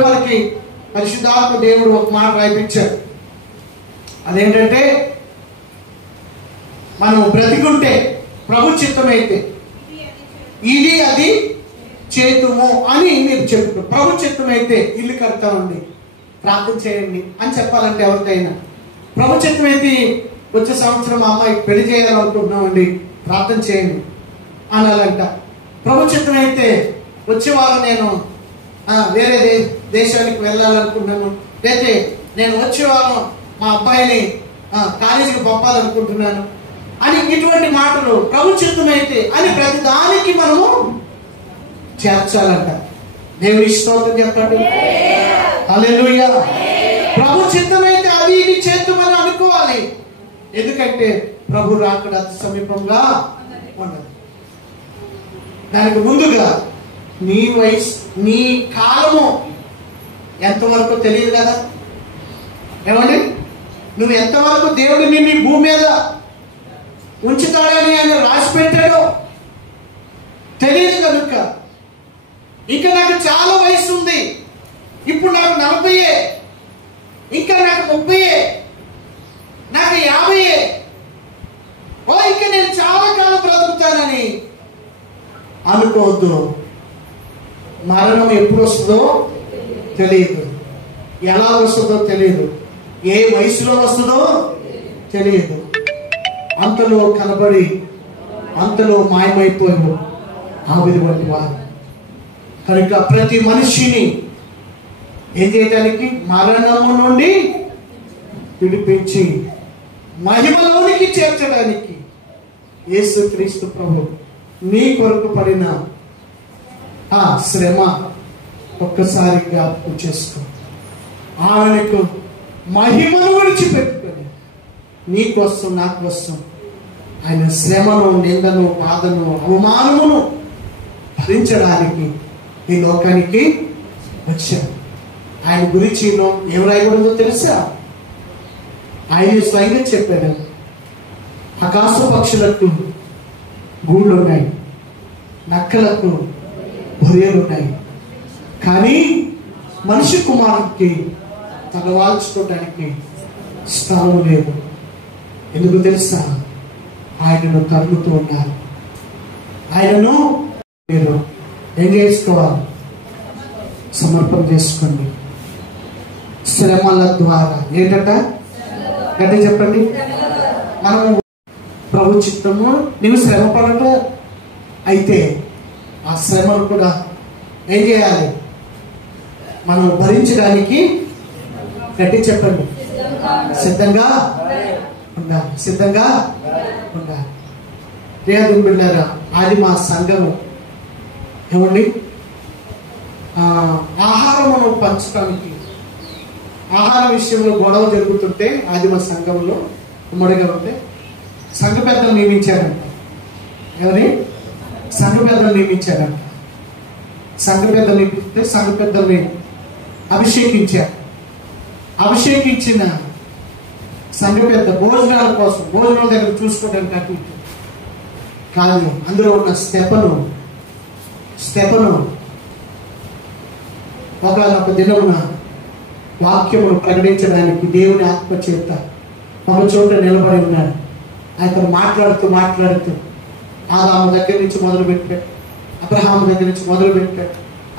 వారికి పరిశుద్ధాత్మ దేవుడు ఒక మాట రాయించాడు. అదేంటంటే, మనం బ్రతికుంటే ప్రభు చిత్తమైతే ఇది అది చేతుము అని మీరు చెప్పు. ప్రభు చిత్తమైతే ఇల్లు కడతామండి, ప్రార్థన చేయండి అని చెప్పాలంటే ఎవరికైనా. ప్రభు చిత్తమైతే వచ్చే సంవత్సరం మా అమ్మాయికి పెళ్లి చేయాలనుకుంటున్నామండి, ప్రార్థన చేయండి అనాలంట. ప్రభు చిత్తమైతే వచ్చే వారం నేను వేరే దేశానికి వెళ్ళాలనుకుంటున్నాను, లేకపోతే నేను వచ్చే వారం మా అబ్బాయిని కాలేజీకి పంపాలనుకుంటున్నాను అని ఇటువంటి మాటలు ప్రభు చిత్తమైతే అని ప్రతి దానికి మనము చేర్చాలంట. దేవుని స్తోత్రం చెప్పండి. హల్లెలూయా. ప్రభు చిత్తమైతే అది ఇది చేద్దామని అనుకోవాలి. ఎందుకంటే ప్రభు రాకడ అతి సమీపంగా ఉన్నది. దానికి ముందుగా నీ వయసు, నీ కాలము ఎంతవరకు తెలియదు కదా. ఏమండి, నువ్వు ఎంతవరకు దేవుడు నిన్ను ఈ భూమి మీద ఉంచుతాడని ఆయన రాసి పెట్టాడో తెలియదు. కనుక ఇంకా నాకు చాలా వయసు ఉంది, ఇప్పుడు నాకు 40, ఇంకా నాకు 30, నాకు 50, ఇంకా నేను చాలా కాలం బ్రతుకుతానని అనుకోవద్దు. మరణం ఎప్పుడు వస్తుందో తెలియదు, ఎలా వస్తుందో తెలియదు, ఏ వయసులో వస్తుందో తెలియదు. అంతలో కనబడి అంతలో మాయమైపోయారు ఆవిరి వంటి వారు. కనుక ప్రతి మనిషిని ఏం చేయడానికి, మరణము నుండి విడిపించి మహిమలోనికి చేర్చడానికి యేసుక్రీస్తు ప్రభు నీ కొరకు పడిన ఆ శ్రమ ఒక్కసారి జ్ఞాపకం చేసుకో. ఆయనకు మహిమను విడిచిపెట్టుకొని నీ కోసం నా కోసం ఆయన శ్రమను, నిందను, బాధను, అవమానమును భరించడానికి ఈ లోకానికి వచ్చాడు. ఆయన గురించి ఏం రాయబడిందో తెలుసా? ఆయన స్వయంగా చెప్పాడు, ఆకాశ పక్షులకు గూళ్ళు ఉన్నాయి, నక్కలకు బొరియలు ఉన్నాయి, కానీ మనిషి కుమారుడికి తలవాల్చుకోవడానికి స్థలం లేదు. ఎందుకు తెలుసా? ఆయనను తరుగుతూ ఉన్నారు. ఆయనను మీరు ఏం చేసుకోవాలి? సమర్పణ చేసుకోండి. శ్రమల ద్వారా ఏంటంట? గట్టి చెప్పండి. మనం ప్రభు చిత్తము, నీవు శ్రమ పడట అయితే ఆ శ్రమను కూడా ఏం చేయాలి? మనం భరించడానికి గట్టి చెప్పండి, సిద్ధంగా ఉండాలి, సిద్ధంగా ఉండాలి. దేవుని బిడ్డలారా, అది మా సంఘము. ఏమండి, ఆహారమును పంచడానికి, ఆహార విషయంలో గొడవ జరుగుతుంటే అది మా సంఘంలో ఉమ్మడిగా ఉంటే సంఘ పెద్దలు నియమించారంట. ఎవరి? సంఘ పెద్దలు నియమించారంట. సంఘ పెద్దలు నియమిస్తే సంఘ పెద్దల్ని అభిషేకించారు. అభిషేకించిన సంఘ పెద్ద భోజనాల కోసం, భోజనాల దగ్గర చూసుకోవడానికి అటు ఇటు కాదు. అందులో ఉన్న స్తెపను ఒకనొక దినమున వాక్యమును ప్రకటించడానికి దేవుని ఆత్మ చేత ఒక చోట నిలబడి ఉన్నాడు. ఆయన మాట్లాడుతూ ఆదాము దగ్గర నుంచి మొదలుపెట్టాడు, అబ్రహాము దగ్గర నుంచి మొదలుపెట్టాడు.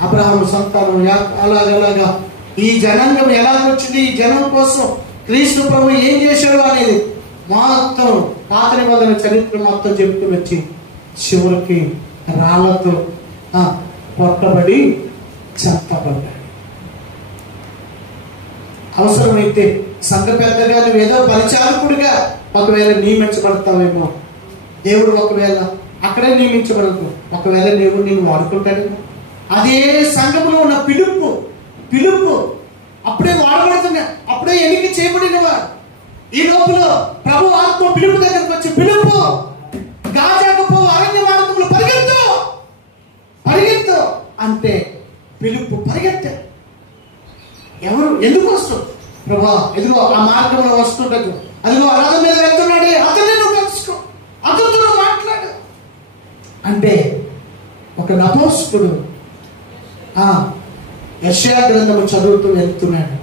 అబ్రహాము సంతానం అలాగా ఈ జనాంగం ఎలా వచ్చింది, ఈ జనం కోసం క్రీస్తు ప్రభు ఏం చేశాడు అనేది మొత్తం పాత నిబంధన చరిత్ర మొత్తం చెబుతూ వచ్చి చివరికి రాళ్లతో కొట్టబడి చంపబడ్డాడు. అవసరమైతే సంఘ పెద్దగా నువ్వేదో పరిచారకుడిగా ఒకవేళ నియమించబడతావేమో, దేవుడు ఒకవేళ అక్కడే నియమించబడదు, ఒకవేళ దేవుడు నేను వాడుకుంటాడేమో. అదే సంఘములో ఉన్న పిలుపు అప్పుడే వాడబడుతున్నా, అప్పుడే ఎన్నిక చేయబడిన వాడు. ఈ లోపల ప్రభు ఆత్మ పిలుపు దగ్గరకు వచ్చి, పిలుపు గాజాకు పో, అరణ్య మార్గంలో పరిగెత్తు పరిగెత్తు అంటే పిలుపు పరిగెత్తాడు. ఎవరు ఎందుకు వస్తాడు? ప్రభా ఎదుగో ఆ మార్గంలో వస్తుండదు, అదిగో రథం మీద వెళ్తున్నాడే, అతన్ని నువ్వు కలుసుకో, అతనితో మాట్లాడు అంటే ఒక నపుంసకుడు యెషయా గ్రంథము చదువుతూ వెళ్తున్నాడు.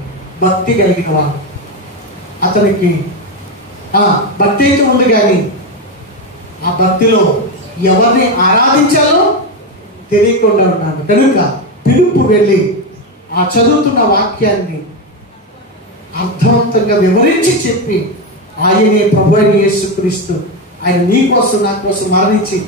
భక్తి కలిగిన వాడు. అతనికి భక్తి అయితే ఉంది, కానీ ఆ భక్తిలో ఎవరిని ఆరాధించాలో తెలియకుండా ఉన్నాడు. కనుక పిలుపు వెళ్ళి ఆ చదువుతున్న వాక్యాన్ని అర్థవంతంగా వివరించి చెప్పి, ఆయనే ప్రభు అయిన యేసుక్రీస్తు, ఆయన నీ కోసం నా కోసం మరణించి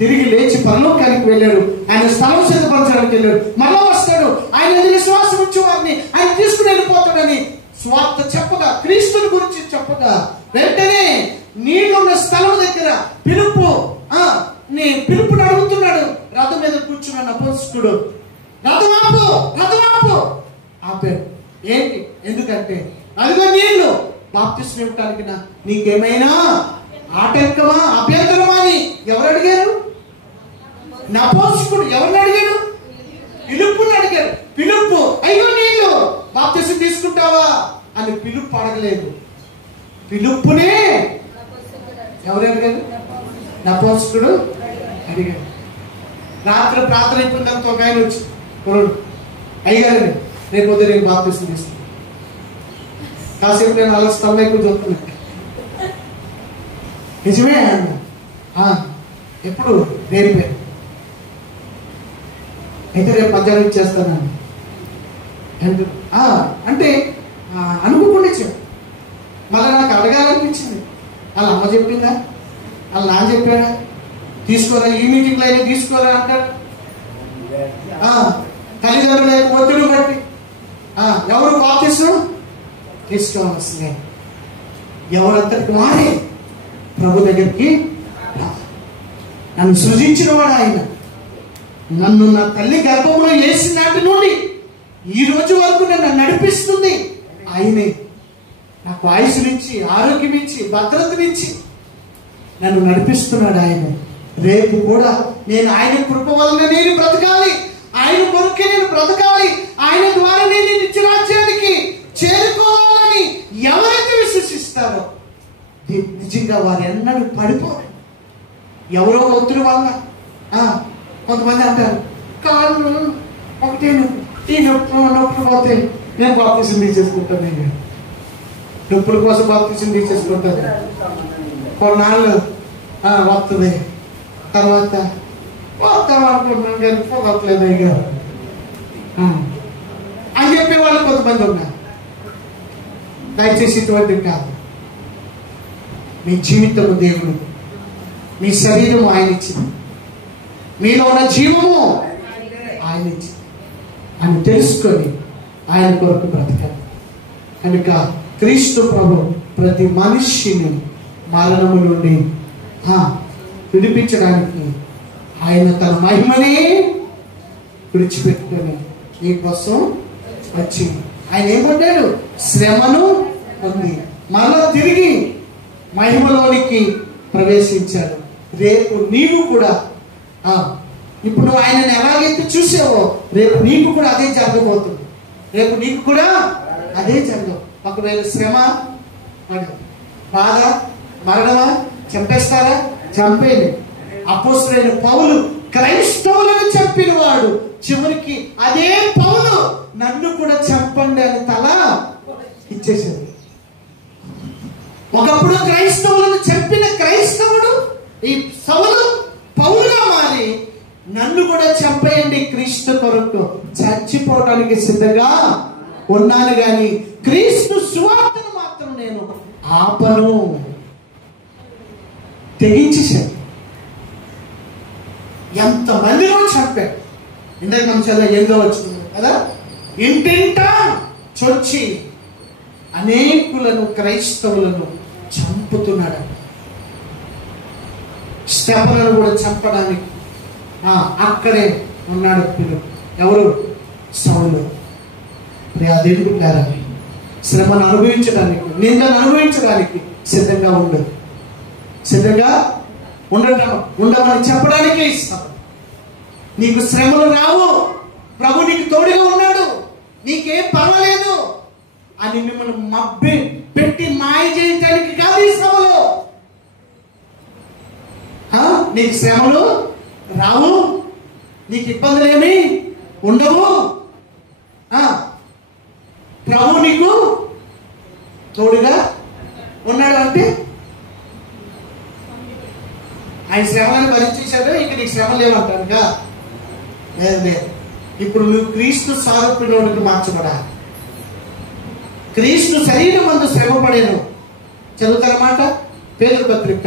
తిరిగి లేచి పరలోకానికి వెళ్ళాడు, ఆయన స్థలం సిద్ధపరచడానికి వెళ్ళాడు, మళ్ళా వస్తాడు, ఆయన విశ్వాసం వచ్చే వారిని ఆయన తీసుకుని వెళ్ళిపోతాడని స్వార్థ చెప్పగా, క్రీస్తుని గురించి చెప్పగా, వెంటనే నీళ్ళున్న స్థలం దగ్గర పిలుపుని అడుగుతున్నాడు. రథం మీద కూర్చున్న నపుంసకుడు, రథమాపు రథమాపు ఆపాడు. ఏంటి? ఎందుకంటే అదిగో నీళ్లు, బాప్తిస్మం ఇవ్వటానికి నీకేమైనా ఆటంకమా అభ్యంతరమా అని ఎవరు అడిగారు? నపుంసకుడు. ఎవరిని అడిగాడు? పిలుపుని అడిగాడు. పిలుపు అయ్యో నీళ్లు, బాప్తిస్మం తీసుకుంటావా అని పిలుపు అడగలేదు. పిలుపునే ఎవరు అడిగారు? నపుంసకుడు అడిగాడు. రాత్రి ప్రార్థన అయిపోయిందంతా ఒక ఆయన వచ్చి, అయ్యారండి రేపు వద్దు, రేపు బాప్తిస్మం తీసుకుంటాను. కాసేపు నేను అలా స్తంభం ఎక్కువ చెప్తున్నాను. నిజమే అన్న. ఎప్పుడు? రేపే. అయితే రేపు మధ్యాహ్నం ఇచ్చేస్తానండి అంటే అనుకోకుండా ఇచ్చాడు. మళ్ళీ నాకు అడగాలనిపించింది. వాళ్ళ అమ్మ చెప్పిందా, వాళ్ళ నాన్న చెప్పాడా, తీసుకోరా ఈ మీటింగ్లో అయినా తీసుకోరా అంటాడు. తల్లిదండ్రుల యొక్క ఒత్తిడి బట్టి ఎవరు బాప్తిస్మం తీసుకోవాల్సిందే. ఎవరంతటి వారే ప్రభు దగ్గరికి. నన్ను సృజించిన వాడు ఆయన. నన్ను నా తల్లి గర్భంలో వేసిన నాటి నుండి ఈ రోజు వరకు నన్ను నడిపిస్తుంది ఆయనే. నాకు ఆయుష్నిచ్చి, ఆరోగ్యం ఇచ్చి, భద్రతనిచ్చి నన్ను నడిపిస్తున్నాడు ఆయన. రేపు కూడా నేను ఆయన కృప వలన నేను బ్రతకాలి, ఆయన కొరకే నేను బ్రతకాలి, ఆయన ద్వారా నేను నిత్యరాజ్యానికి చేరుకోవాలని ఎవరైతే విశ్వసిస్తారో నిజంగా వారు ఎన్నడూ పడిపోరు. ఎవరో ఒత్తిడి వల్ల కొంతమంది అంటారు, కాళ్ళు ఒకటే ఈ నొప్పులు పోతే నేను బాప్తిస్మం తీసేసుకుంటాను, నొప్పుల కోసం బాప్తిస్మం తీసేసుకుంటాను, కొన్నాళ్ళు వస్తుంది, తర్వాత వస్తాం అనుకుంటున్నాను కానీ పోగట్లేదు ఇక అని చెప్పే వాళ్ళు కొంతమంది ఉన్నారు. దయచేసి ఇటువంటి కాదు. మీ జీవితము దేవుడు, మీ శరీరము ఆయన ఇచ్చింది, మీలో ఉన్న జీవము ఆయన ఇచ్చింది అని తెలుసుకొని ఆయన కొరకు బ్రతకాలి. కనుక క్రీస్తు ప్రభు ప్రతి మనిషిని మరణము నుండి విడిపించడానికి ఆయన తన మహిమనే విడిచిపెట్టుకొని నీ కోసం వచ్చి ఆయన ఏమంటాడు? శ్రమను పొంది మరలా తిరిగి మహిమలోనికి ప్రవేశించాడు. రేపు నీవు కూడా ఇప్పుడు నువ్వు ఆయనను ఎలాగైతే చూసావో రేపు నీకు కూడా అదే జరగబోతుంది. రేపు నీకు కూడా అదే జరగవు. ఒకవేళ శ్రమ, బాధ, మరణమా, చంపేస్తారా? చంపేది. అపోస్తలుడైన పౌలు క్రైస్తవులను చంపిన వాడు చివరికి అదే పౌలు నన్ను కూడా చంపండి అని తల ఇచ్చేసాడు. ఒకప్పుడు క్రైస్తవులను చంపిన క్రైస్తవుడు ఈ సౌలు పౌలుగా మారి నన్ను కూడా చంపేయండి క్రీస్తు కొరకు, చచ్చిపోవడానికి సిద్ధంగా ఉన్నాను కానీ క్రీస్తు సువార్తను మాత్రం నేను ఆపను. తెగించేశాడు. ఎంతమందిలో చంపాడు. ఇందాక మనం చదివా 8వ వచనం కదా, ఇంటింట చొచ్చి అనేకులను క్రైస్తవులను చంపుతున్నాడు. స్టెఫనును కూడా చంపడానికి అక్కడే ఉన్నాడు పిలుపు. ఎవరు? సౌలు. అదేంటున్నారా శ్రమను అనుభవించడానికి, నిందను అనుభవించడానికి సిద్ధంగా ఉండు. సిద్ధంగా ఉండమని చెప్పడానికే ఇస్తాం. నీకు శ్రమలు రావు, ప్రభు నీకు తోడుగా ఉన్నాడు, నీకేం పర్వాలేదు అని మిమ్మల్ని మబ్బి పెట్టి మాయ చేయడానికి కాదు ఈ శ్రమలు. నీకు శ్రమలు రావు, నీకు ఇబ్బందులు ఏమి ఉండవు. ప్రభు నీకు తోడుగా ఉన్నాడు అంటే ఆయన శ్రమలను భరించేశాడు, ఇక నీకు శ్రమలు ఏమంటానుగా లేదు లేదు. ఇప్పుడు నువ్వు క్రీస్తు సారూప్యులోనికి మార్చబడాలి. క్రీస్తు శరీరం మందు శ్రమ పడేను. చదువుతారన్నమాట. పేతురు పత్రిక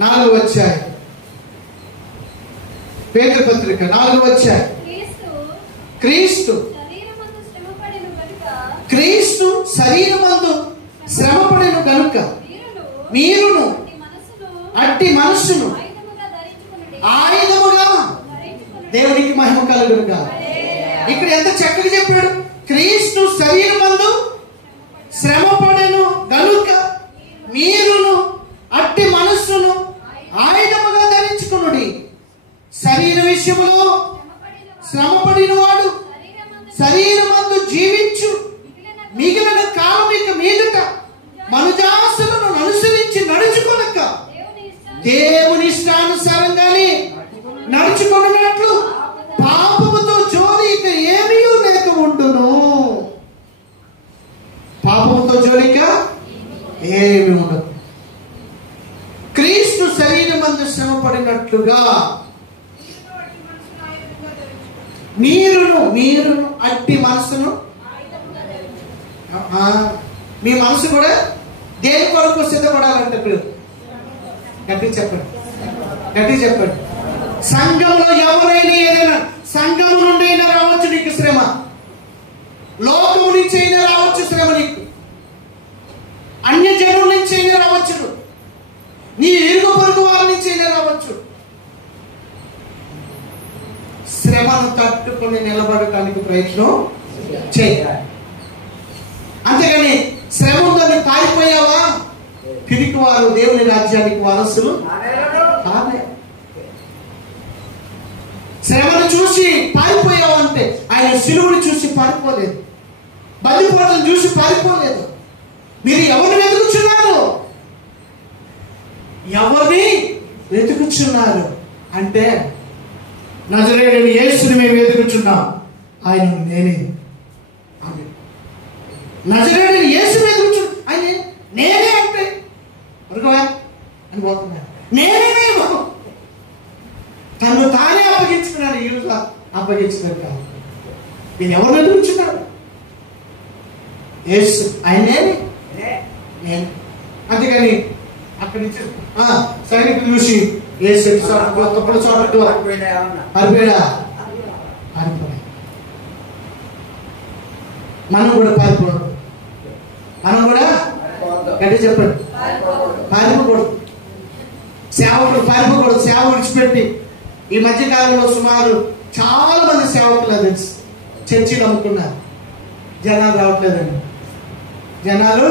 4వ అధ్యాయం. పేతురు పత్రిక 4వ అధ్యాయం. క్రీస్తు శరీరమందు శ్రమపడెను గనుక మీరును అట్టి మనస్సును ఆయుధముగా దేవునికి మహిమ కలుగునుగా. ఇక్కడ ఎంత చక్కగా చెప్పాడు. క్రీస్తు శరీరమందు శ్రమపడెను గనుక మీరును అట్టి మనస్సును ఆయుధముగా ధరించుకునుడి. శరీర విషయములో శ్రమపడిన వాడు శరీరమందు జీవించు మిగిలిన కాలం ఇక మీదట మనుజాసులను అనుసరించి నడుచుకొనక దేవుని ఇష్టానుసారంగానే నడుచుకున్నట్లు పాపముతో జోలి ఇక ఏమీ లేక ఉండును. పాపముతో జోలిక ఏమి ఉండదు. క్రీస్తు శరీరమందు శ్రమ పడినట్లుగా మీరును అట్టి మనసును, మీ మనసు కూడా దేని కొరకు సిద్ధపడాలంటే గట్టి చెప్పండి. సంఘంలో ఎవరైనా ఏదైనా సంఘం నుండి అయినా రావచ్చు నీకు శ్రమ, లోకము నుంచి అయినా రావచ్చు శ్రమ, నీకు అన్య జనుల నుంచి అయినా రావచ్చు, నీ ఇరుగు పొరుగు వారి నుంచి అయినా రావచ్చు. శ్రమను తట్టుకొని నిలబడటానికి ప్రయత్నం చేయాలి. అంతేగాని శ్రమ ఉందని పారిపోయావా, పిరికి వారు దేవుని రాజ్యానికి వారసులు కాదే. శ్రమను చూసి పారిపోయావు అంటే ఆయన శిలువుని చూసి పారిపోలేదు, బందిపోటను చూసి పారిపోలేదు. మీరు ఎవరిని వెతుకుచున్నారు అంటే నజరేయుడైన యేసుని మేము వెతుకుచున్నాం, ఆయన నేనే. నజరేయుడైన యేసుని వెతుకుచు ఆయన నేనే అంటే ఉరకవా అని పోతున్నాను. నేనే తను తానే అప్పగించుకున్నాడు, ఈ రోజు అప్పగించినారు కాదు. నేను ఎవరు వెతుకుచున్నాడు? యేసు ఆయనే నేను. అంతేగాని అక్కడి నుంచి సైనికులు చూసి యేసు తప్పుడు చోట పారిపోయా. మనం కూడా పారిపోవడం, మనం కూడా గట్టి చెప్పండి పారిపోకూడదు. సేవకుడు పారిపోకూడదు. సేవ విడిచిపెట్టి ఈ మధ్య కాలంలో సుమారు చాలా మంది సేవకులు తెలుసు చర్చిలు అమ్ముకున్నారు. జనాలు రావట్లేదంట, జనాలు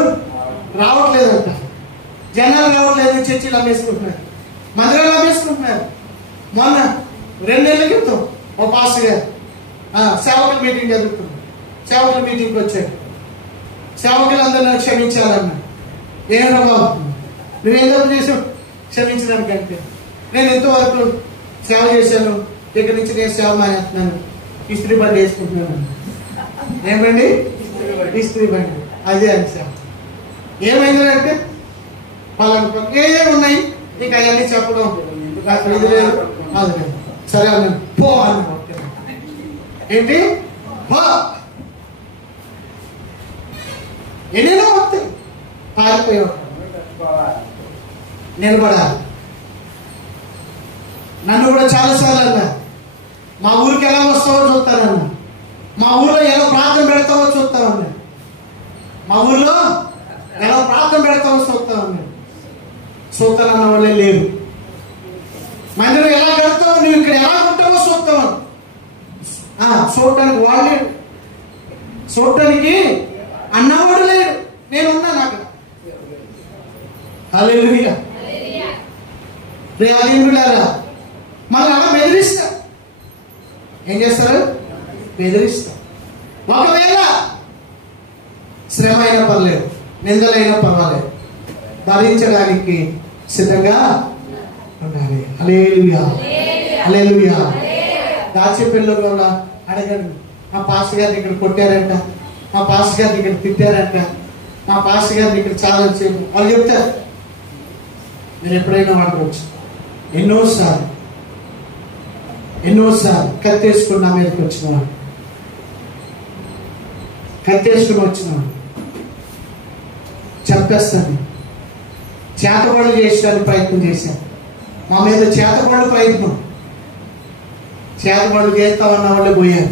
రావట్లేదు, చర్చిలు అమ్మేసుకుంటున్నారు, మందిరాలు అమ్మేసుకుంటున్నారు. మొన్న 2 నెలల క్రితం ఓ పాస్టర్ గారు సేవకుల మీటింగ్ జరుగుతుంది. సేవకుల మీటింగ్కి వచ్చాడు. సేవకులందరూ క్షమించాలన్నా. ఏమన్నా బాబు నువ్వేం తప్పు చేసావు క్షమించడానికంటే? నేను ఎంతవరకు సేవ చేశాను, ఇక్కడి నుంచి నేను సేవ మానేస్తున్నాను, ఇస్త్రీ బండి వేసుకుంటున్నాను. ఏమండి ఇస్త్రీ బండి అదే అని సేవ. ఏమైందంటే పలానా ఏమేమి ఉన్నాయి నీకు అవన్నీ చెప్పడం ఇది లేదు అది లేదు. సరే అన్న పో అని ఏంటి ఎన్నెన్నో వస్తాయి. పారిపోయావు, నిలబడాలి. నన్ను కూడా చాలాసార్లు అన్నా మా ఊరికి ఎలా వస్తావో చూస్తానన్నా, మా ఊర్లో ఎలా ప్రార్థన పెడతావో చూస్తామన్నా, మా ఊర్లో ఎలా ప్రార్థన పెడతావో చూస్తామన్నా. చూస్తానన్న వాళ్ళే లేరు. మందిరం ఎలా కడతావో, నువ్వు ఇక్కడ ఎలా ఉంటావో చూస్తావు చూడటానికి వాళ్ళే చూడటానికి అన్నవాడు లేడు, నేనున్నాను అక్కడ. హల్లెలూయా. ప్రియాదేవులారా, మనం అలా బెదిరిస్తా. ఏం చేస్తారు? బెదిరిస్తా. ఒకవేళ శ్రమ అయినా పర్లేదు, నిందలైనా పర్వాలేదు, భరించడానికి సిద్ధంగా ఉండాలి. హల్లెలూయా, హల్లెలూయా. దాచేపల్లిలో వల్ల అడగండి, మా పాస్టర్ గారిని ఇక్కడ కొట్టారంట, మా పాస్టర్ గారిని ఇక్కడ తిట్టారంట, మా పాస్టర్ గారిని ఇక్కడ చాలా సేపు వాళ్ళు చెప్తారు. మీరు ఎప్పుడైనా వాడుకోవచ్చు. ఎన్నోసార్లు కత్తేసుకుని నా మీదకి వచ్చినవాడు, కత్తేసుకుని వచ్చినవాడు చెప్పేస్తాను. చేతబడులు చేసడానికి ప్రయత్నం చేశాను. మా మీద చేతబడులు ప్రయత్నం, చేతబడులు చేస్తామన్న వాళ్ళే పోయారు.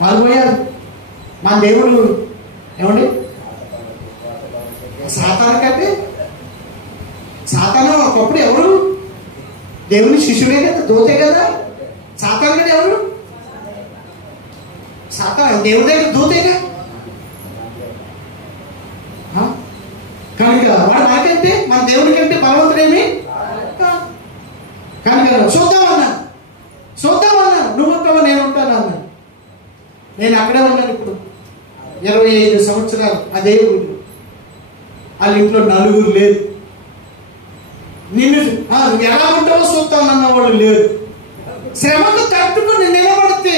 వాళ్ళు పోయారు. మా దేవుడు ఏమండి సాతాను కంటే, సాతాను ఒకప్పుడు ఎవరు? దేవుని శిష్యుడే కదా, దోతే కదా. సాతాను కంటే ఎవరు? సాతాను దేవుడి దగ్గర దూతేగా. కనుక వాడు నాకంటే, మన దేవుడి కంటే బలవంతుడేమి కనుక చూద్దామన్నా, నువ్వు ఉంటావా నేను ఉంటాను అన్నా. నేను అక్కడే ఉన్నాను ఇప్పుడు 25 సంవత్సరాలు అదే ఊరు. వాళ్ళ ఇంట్లో నలుగురు లేరు. నిన్ను ఎలా ఉంటావో చూస్తానన్న వాళ్ళు లేరు. శ్రమకు తట్టుకుని నిలబడితే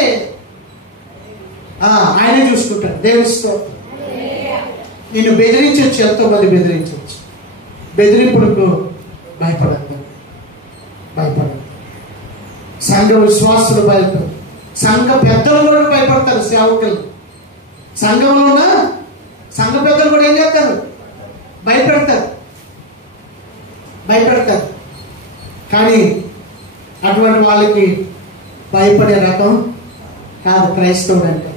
ఆయనే చూసుకుంటాడు. దేవుని స్తోత్రం. నిన్ను బెదిరించవచ్చు, ఎంతో మంది బెదిరించవచ్చు. బెదిరింపులకు భయపడద్దు. సంఘ విశ్వాసులు భయపడతారు, సంఘ పెద్దలు కూడా భయపడతారు. సేవకులు సంఘంలో ఉన్న సంఘ పెద్దలు కూడా ఏం చేస్తారు? భయపెడతారు. కానీ అటువంటి వాళ్ళకి భయపడే రకం కాదు క్రైస్తవుడు అంటే,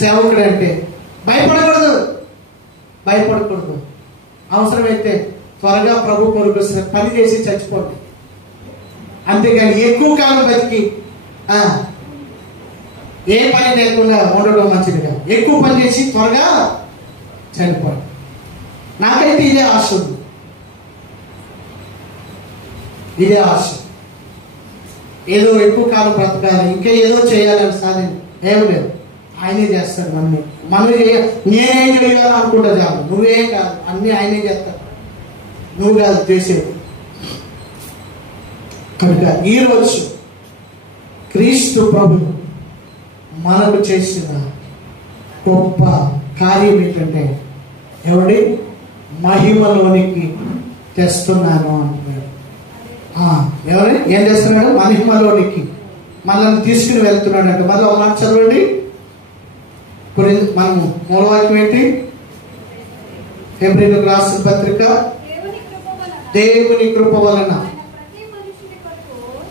సేవకుడు అంటే. భయపడకూడదు. అవసరమైతే త్వరగా ప్రభు కొరకు పని చేసి చచ్చిపోండి. అంతేగాని ఎక్కువ కాలం బతికి ఏ పని లేకుండా ఉండడం మంచిది కాదు. ఎక్కువ పని చేసి త్వరగా చనిపోండి. నాకైతే ఇదే ఆశ ఉంది. ఏదో ఎక్కువ కాలం బ్రతకాలి, ఇంకా ఏదో చేయాలని సాధన ఏం లేదు. ఆయనే చేస్తాడు. మనం నేనేం చేయాలని అనుకుంటా చాలు. నువ్వేం కాదు, అన్నీ ఆయనే చేస్తాడు, నువ్వు కాదు చేసేది. కనుక ఈరోజు క్రీస్తు ప్రభు మనకు చేసిన గొప్ప కార్యం ఏంటంటే, ఎవడి మహిమలోనికి తెస్తున్నాను అంటున్నాడు. ఎవరు ఏం చేస్తున్నాడు? మహిమలోనికి మనల్ని తీసుకుని వెళ్తున్నాడు అంటే. మళ్ళీ ఒక మాట చదవండి. మనం మూలవాక్యం ఏంటి? హెబ్రీయులకు రాసిన పత్రిక, దేవుని కృప వలన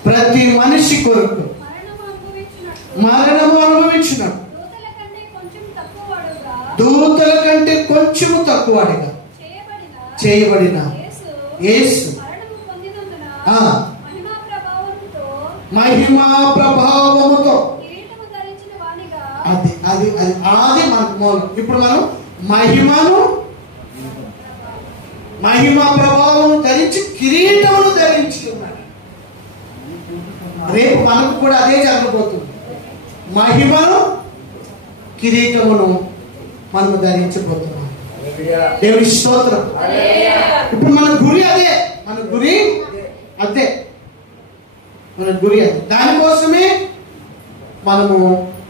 ప్రతి మనిషి కొరకు మరణము అనుభవించినట్టు దూతల కంటే కొంచెము తక్కువగా చేయబడిన యేసు మహిమా ప్రభావముతో అది మనకు మూలం. ఇప్పుడు మనం మహిమా ప్రభావము ధరించి కిరీటమును ధరించి ఉన్నాడు. రేపు మనకు కూడా అదే జరగబోతుంది. మహిమను కిరీటమును మనము ధరించబోతున్నాం. దేవుని స్తోత్రం. ఇప్పుడు మన గురి అదే. దానికోసమే మనము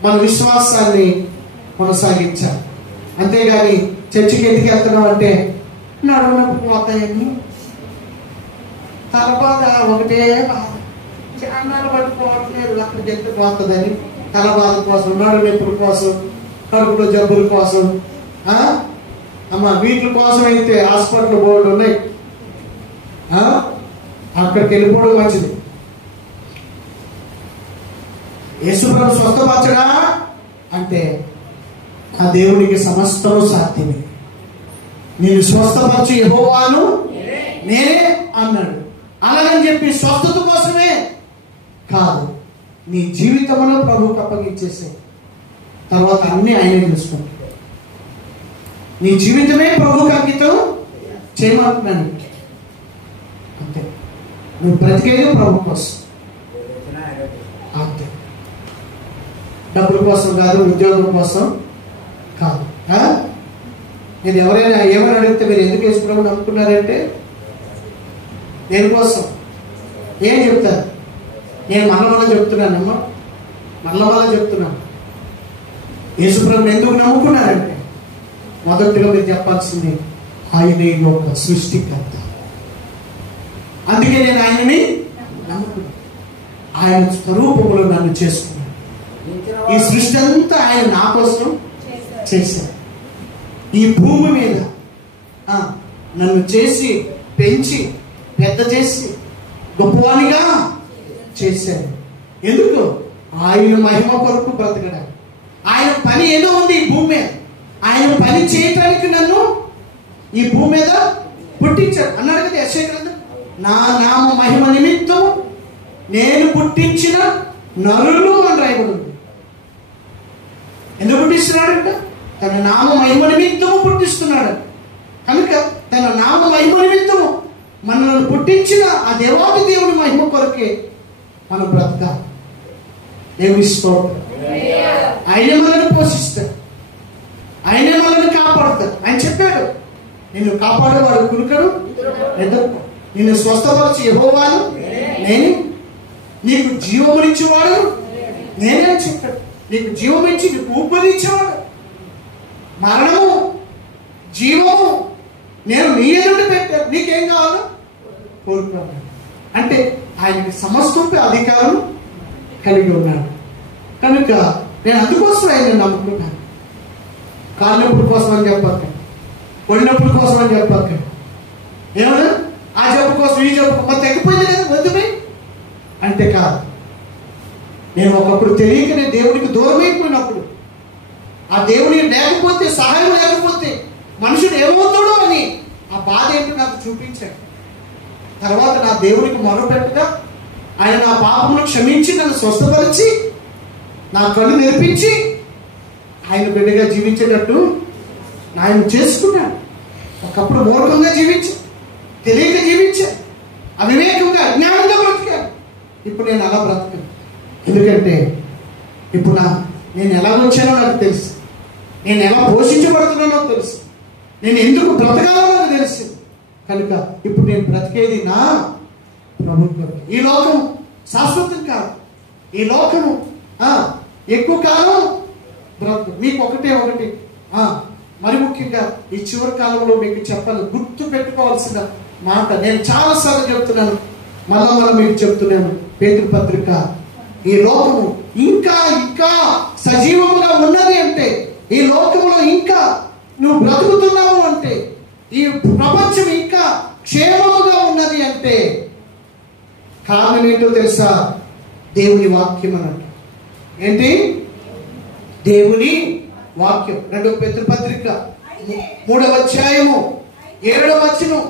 మన విశ్వాసాన్ని కొనసాగించాలి. అంతేగాని చర్చికి ఎందుకు వెళ్తున్నాం అంటే నడుమునొప్పి పోతాయని, తలబాధ ఒకటే బాధ, చాన్నాలు పట్టుకోవట్లేదు, అక్కడికి ఎంత పోతుందని తలబాధ కోసం, నడునొప్పుల కోసం, కడుపులో జబ్బుల కోసం, వీటి కోసం అయితే హాస్పిటల్ బోర్డు ఉన్నాయి. అక్కడికి వెళ్ళిపోవడం మంచిది. యేసుప్రభు స్వస్థపరచడా అంటే ఆ దేవునికి సమస్తము సాధ్యమే. నేను స్వస్థపరచు యెహోవాను నేనే అన్నాడు. అలాగని చెప్పి స్వస్థత కోసమే కాదు, నీ జీవితంలో ప్రభువుకు అప్పగించేసే. తర్వాత అన్ని ఆయనే చూసుకుంటాడు. నీ జీవితమే ప్రభువుకి అంకితం చేయమంటున్నాను. అంతే. నువ్వు బ్రతికేది ప్రభు కోసం. అంతే. డబ్బుల కోసం కాదు, ఉద్యోగం కోసం కాదు. నేను ఎవరైనా ఏమని అడిగితే మీరు ఎందుకు యేసు ప్రభువుని నమ్ముకున్నారంటే దేనికోసం ఏం చెప్తారు? నేను మళ్ళా చెప్తున్నానమ్మా, మళ్ళా చెప్తున్నాను. యేసు ప్రభువుని ఎందుకు నమ్ముకున్నారంటే మొదటిగా మీరు చెప్పాల్సింది ఆయనే ఒక సృష్టికర్త. అందుకే నేను ఆయనని నమ్ముకున్నాను. ఆయన స్వరూపములో నన్ను చేసుకున్నాను. ఈ సృష్టి అంతా ఆయన నా కోసం చేశాడు. ఈ భూమి మీద నన్ను చేసి పెంచి పెద్ద చేసి గొప్పవానిగా చేశాడు. ఎందుకు? ఆయన మహిమ కొరకు బ్రతకడానికి. ఆయన పని ఏదో ఉంది ఈ భూమి మీద. ఆయన పని చేయటానికి నన్ను ఈ భూమి మీద పుట్టించాడు అన్నాడు కదా యెషయా గ్రంథం. నా నామ మహిమ నిమిత్తం నేను పుట్టించిన నరులు అని రాయబడింది. ఎందుకు పుట్టిస్తున్నాడంట? తన నామ మహిమ నిమిత్తము పుట్టిస్తున్నాడు. కనుక తన నామ మహిమ నిమిత్తము మనల్ని పుట్టించిన ఆ దేవాది దేవుని మహిమ కొరకే మనం బ్రతకాలి. దేవుని స్తోత్రం. ఆయనే మనల్ని పోషిస్తాడు, ఆయనే మనల్ని కాపాడుతాడు. ఆయన చెప్పాడు, నిన్ను కాపాడేవాడు కునుకడు నిద్రపోడు, నిన్ను స్వస్థపరిచి యెహోవాను నేను, నీకు జీవమునిచ్చేవాడు నేనే అని చెప్పాడు. నీకు జీవమిచ్చి నీకు ఊపిరిచ్చేవాడు. మరణము జీవము నేను నీ ఎదుట పెట్టాను, నీకేం కావాలో కోరుకున్నాను. అంటే ఆయనకి సమస్తంపై అధికారం కలిగి ఉన్నాడు. కనుక నేను అందుకోసం ఆయన నమ్ముకున్నాను. కాళ్ళనొప్పుల కోసం అని చెప్పాక, ఒళ్ళనొప్పుల కోసం అని చెప్పాక, ఏమన్నా ఆ జబ్బు కోసం ఈ జబ్బు మరి తగ్గిపోయింది కదా వద్దుమే అంటే కాదు. నేను ఒకప్పుడు తెలియక నేను దేవుడికి దూరం అయిపోయినప్పుడు, ఆ దేవుని లేకపోతే, సహాయం లేకపోతే మనుషుడు ఏమవుతాడో అని ఆ బాధ ఏంటో నాకు చూపించాడు. తర్వాత నా దేవునికి మొరపెట్టగా ఆయన నా పాపమును క్షమించి నన్ను స్వస్థపరిచి నా కళ్ళు నేర్పించి ఆయన బిడ్డగా జీవించేటట్టు ఆయన చేసుకున్నాడు. ఒకప్పుడు మూర్ఖంగా జీవించా, తెలియక జీవించా, అవివేకంగా అజ్ఞానంగా బ్రతికాను. ఇప్పుడు నేను అలా బ్రతకాను. ఎందుకంటే ఇప్పుడు నేను ఎలా వచ్చానో నాకు తెలుసు, నేను ఎలా పోషించబడుతున్నానో తెలుసు, నేను ఎందుకు బ్రతకాలో నాకు తెలుసు. కనుక ఇప్పుడు నేను బ్రతికేది నా ప్రభుత్వం. ఈ లోకం శాశ్వతం కాదు. ఈ లోకము ఎక్కువ కాలం బ్రతు. మీకు ఒకటి మరి ముఖ్యంగా ఈ చివరి కాలంలో మీకు చెప్పాలి, గుర్తు పెట్టుకోవాల్సిన మాట. నేను చాలాసార్లు చెప్తున్నాను, మళ్ళా మీకు చెప్తున్నాను. పేతురు పత్రిక, ఈ లోకము ఇంకా ఇంకా సజీవముగా ఉన్నది అంటే, ఈ లోకంలో ఇంకా నువ్వు బ్రతుకుతున్నావు అంటే, ఈ ప్రపంచం ఇంకా క్షేమముగా ఉన్నది అంటే కారణం ఏంటో తెలుసా? దేవుని వాక్యం అన్నట్టు. ఏంటి? దేవుని వాక్యం. 2 పేతురు పత్రిక 3వ అధ్యాయము 7వ వచనం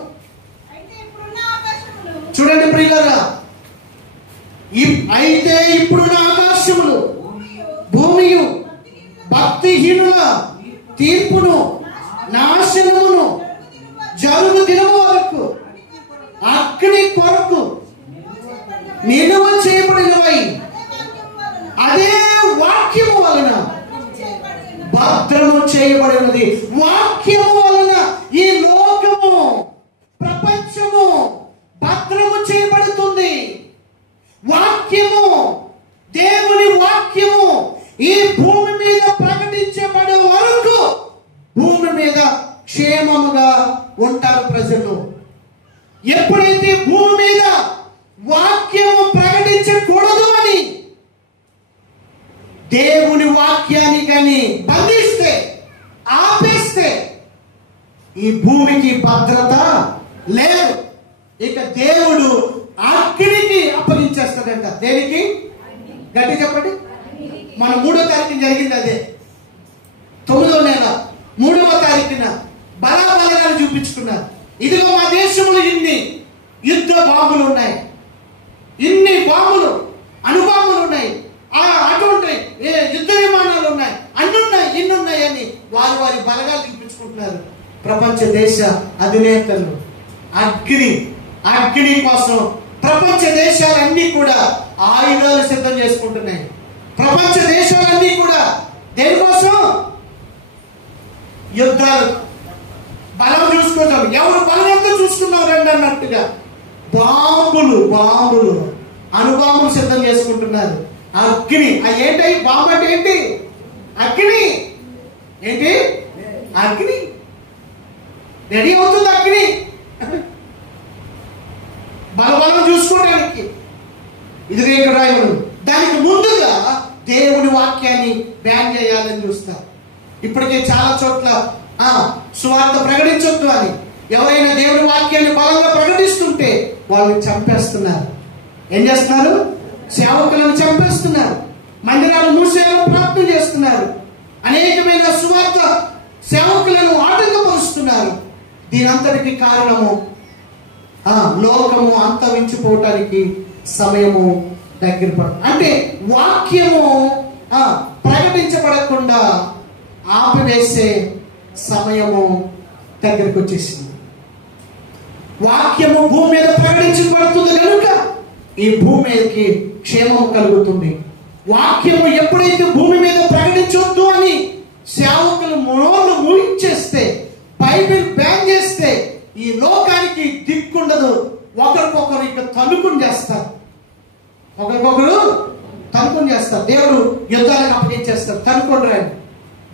చూడండి ప్రియులారా. అయితే ఇప్పుడున్న ఆకాశములు భూమియు భక్తిహీనుల తీర్పును నాశనమును జరుగు దినము వరకు అగ్ని కొరకు నిలువ చేయబడినవై అదే వాక్యము వలన భద్రము చేయబడినది. వాక్యము వలన ఈ లోకము, ప్రపంచము భద్రము చేయబడుతుంది. వాక్యము, దేవుని వాక్యము ఈ భూమి మీద ప్రకటించబడే వరకు భూమి మీద క్షేమముగా ఉంటారు ప్రజలు. ఎప్పుడైతే భూమి మీద వాక్యము ప్రకటించకూడదు అని దేవుని వాక్యాన్ని కానీ బంధిస్తే, ఆపేస్తే ఈ భూమికి భద్రత లేదు. ఇక దేవుడు అగ్నికి అప్పగించేస్తాడంట. దేనికి? గట్టి చెప్పండి. మన 3వ తారీఖున జరిగింది అదే. 9వ నెల 3వ తారీఖున బలాబలాలు చూపించుకున్నారు. ఇదిగో మా దేశంలో ఇన్ని యుద్ధ బాంబులు ఉన్నాయి, ఇన్ని బాంబులు, అణుబాంబులు ఉన్నాయి, అటువంటి యుద్ధ విమానాలు ఉన్నాయి, అన్ని వారి వారి బలగాలు చూపించుకుంటున్నారు. ప్రపంచ దేశ అధినేతలు అగ్ని కోసం ప్రపంచ దేశాలన్నీ కూడా ఆయుధాలు సిద్ధం చేసుకుంటున్నాయి. ప్రపంచ దేశాలన్నీ కూడా దేనికోసం? యుద్ధాలు. బలం చూసుకుంటాం, ఎవరు బలం ఎంత చూసుకున్నాం రండి అన్నట్టుగా బాంబులు అణుబాంబులు సిద్ధం చేసుకుంటున్నారు. అగ్ని ఏంటి? బాంబు అంటే ఏంటి? అగ్ని. ఏంటి? అగ్ని రెడీ అవుతుంది. అగ్ని బలబలం చూసుకోవడానికి. ఇది ఇక్కడ రాయబడు. దానికి ముందుగా దేవుని వాక్యాన్ని బ్యాన్ చేయాలని చూస్తారు. ఇప్పటికే చాలా చోట్ల సువార్త ప్రకటించొద్దు అని, ఎవరైనా దేవుని వాక్యాన్ని బలంగా ప్రకటిస్తుంటే వాళ్ళని చంపేస్తున్నారు. ఏం చేస్తున్నారు? సేవకులను చంపేస్తున్నారు. మందిరాలు మూసేయాలని ప్రయత్నం చేస్తున్నారు. అనేకమైన సువార్త సేవకులను ఆటంకపరుస్తున్నారు. దీనంతటికి కారణము లోకము అంతరించిపోవటానికి సమయము దగ్గర అంటే వాక్యము ప్రకటించబడకుండా ఆపివేసే సమయము దగ్గరకు వచ్చేసింది. వాక్యము భూమి మీద ప్రకటించబడుతుంది కనుక ఈ భూమి మీదకి క్షేమం కలుగుతుంది. వాక్యము ఎప్పుడైతే భూమి మీద ప్రకటించొద్దు అని సేవకులు నోళ్ళు మూయించేస్తే, బైబిల్ బ్యాన్ చేస్తే ఈ లోకానికి దిక్కుండదు. ఒకరికొకరు ఇక తనుకుని చేస్తారు. ఒకరికొకరు తనుకుని చేస్తారు. దేవుడు యుద్ధాలకు అప్పగించేస్తారు. తనుకొని రండి,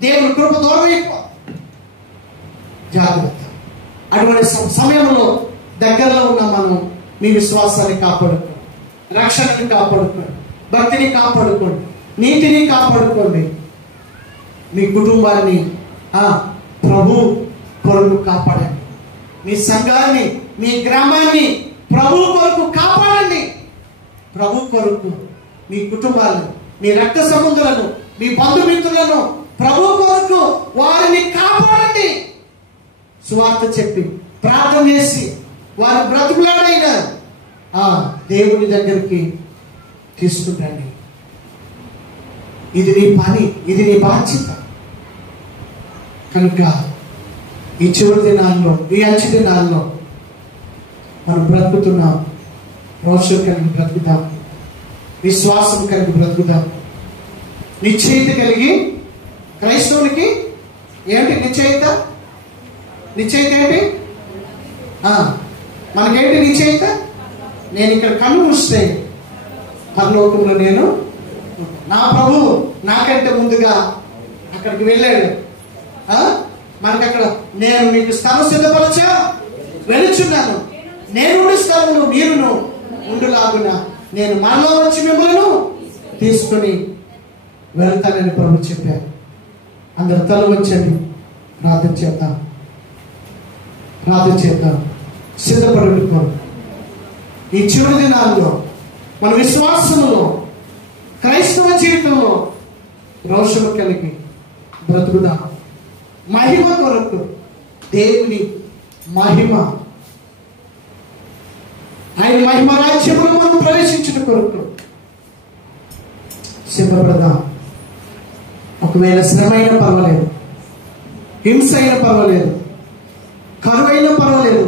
దేవుడు కృప దూరం ఎక్కువ. జాగ్రత్త. అటువంటి సమయంలో దగ్గరలో ఉన్న మనం మీ విశ్వాసాన్ని కాపాడుకోండి, రక్షణని కాపాడుకోండి, భక్తిని కాపాడుకోండి, నీతిని కాపాడుకోండి. మీ కుటుంబాన్ని ప్రభు కొరకు కాపాడండి. మీ సంఘాన్ని, మీ గ్రామాన్ని ప్రభు కొరకు కాపాడండి. ప్రభు కొరకు మీ కుటుంబాలను, మీ రక్త సంబంధులను, మీ బంధుమిత్రులను ప్రభు కొరకు వారిని కాపాడండి. సువార్త చెప్పి ప్రార్థన చేసి వారి బ్రతుకులాడైన దేవుని దగ్గరికి తీసుకుంటండి. ఇది నీ పని, ఇది నీ బాధ్యత. కనుక ఈ చివరి దినాల్లో, ఈ అంచె దినాల్లో మనం బ్రతుకుతున్నాం. రోషం కలిగి బ్రతుకుదాం, విశ్వాసం కలిగి బ్రతుకుదాం, నిశ్చయిత కలిగి. క్రైస్తవునికి ఏంటి నిశ్చయిత? నిశ్చయిత ఏంటి? మనకేంటి నిశ్చయిత? నేను ఇక్కడ కన్ను మూస్తే పరలోకంలో నేను, నా ప్రభు నాకంటే ముందుగా అక్కడికి వెళ్ళాడు. మనకి అక్కడ నేను మీకు స్థలం సిద్ధపరచా వెళుచున్నాను, నేను స్థలమును మీరును ఉండులాగున నేను మనలో వచ్చి మిమ్మల్ని తీసుకొని వెళ్తానని ప్రభు చెప్పారు. అందరు తల వచ్చండి, ప్రార్థన చేద్దాం. సిద్ధపడుకో. ఈ చివరి దినాల్లో మన విశ్వాసంలో, క్రైస్తవ జీవితంలో రోషము కలిగి బ్రతుకుదాం. మహిమ కొరకు, దేవుని మహిమ, ఆయన మహిమ రాజ్యములో మనం ప్రవేశించిన కొరకు సిద్ధపడదాం. ఒకవేళ శ్రమ అయినా పర్వాలేదు, హింస అయినా పర్వాలేదు, కరువైనా పర్వాలేదు,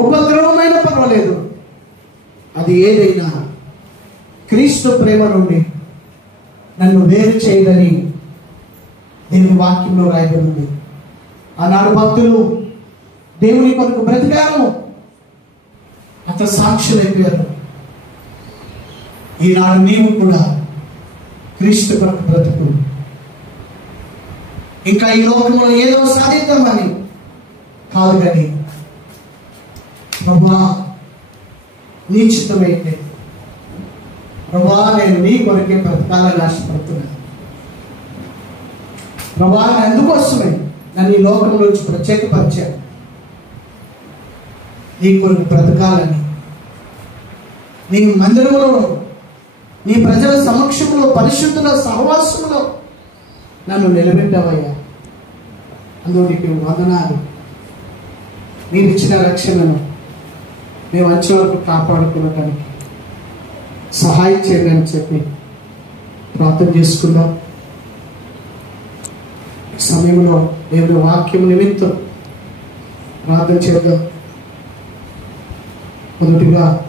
ఉపద్రవమైనా పర్వాలేదు, అది ఏదైనా క్రీస్తు ప్రేమ నుండి నన్ను వేరు చేయదని దేవుని వాక్యంలో రాయబడింది. ఆనాడు భక్తులు దేవుని కొరకు బ్రతికారు, అతను సాక్షులైపోయారు. ఈనాడు నీవు కూడా క్రీస్తు కొరకు బ్రతుకు. ఇంకా ఈ లోకంలో ఏదో సాధిద్దామని కాదు, కానీ ప్రభువా నీ చిత్తమైతే, ప్రభువా నేను నీ కొరకే బ్రతకాలని ఆశపడుతున్నాను. ప్రభువా అందుకోసమే నన్ను ఈ లోకంలో నుంచి ప్రత్యేకపరిచాను, నీ కొరకు బ్రతకాలని. నీ మందిరంలో, నీ ప్రజల సమక్షంలో, పరిశుద్ధుల సహవాసంలో నన్ను నిలబెట్టావయ్యా. అందులో నీకు వందనాలు. నేను ఇచ్చిన రక్షణను మేము వచ్చే వరకు కాపాడుకోవటానికి సహాయం చేయండి అని చెప్పి ప్రార్థన చేసుకుందాం. సమయంలో దేవుని వాక్యం నిమిత్తం ప్రార్థన చేద్దాం. మొదటిగా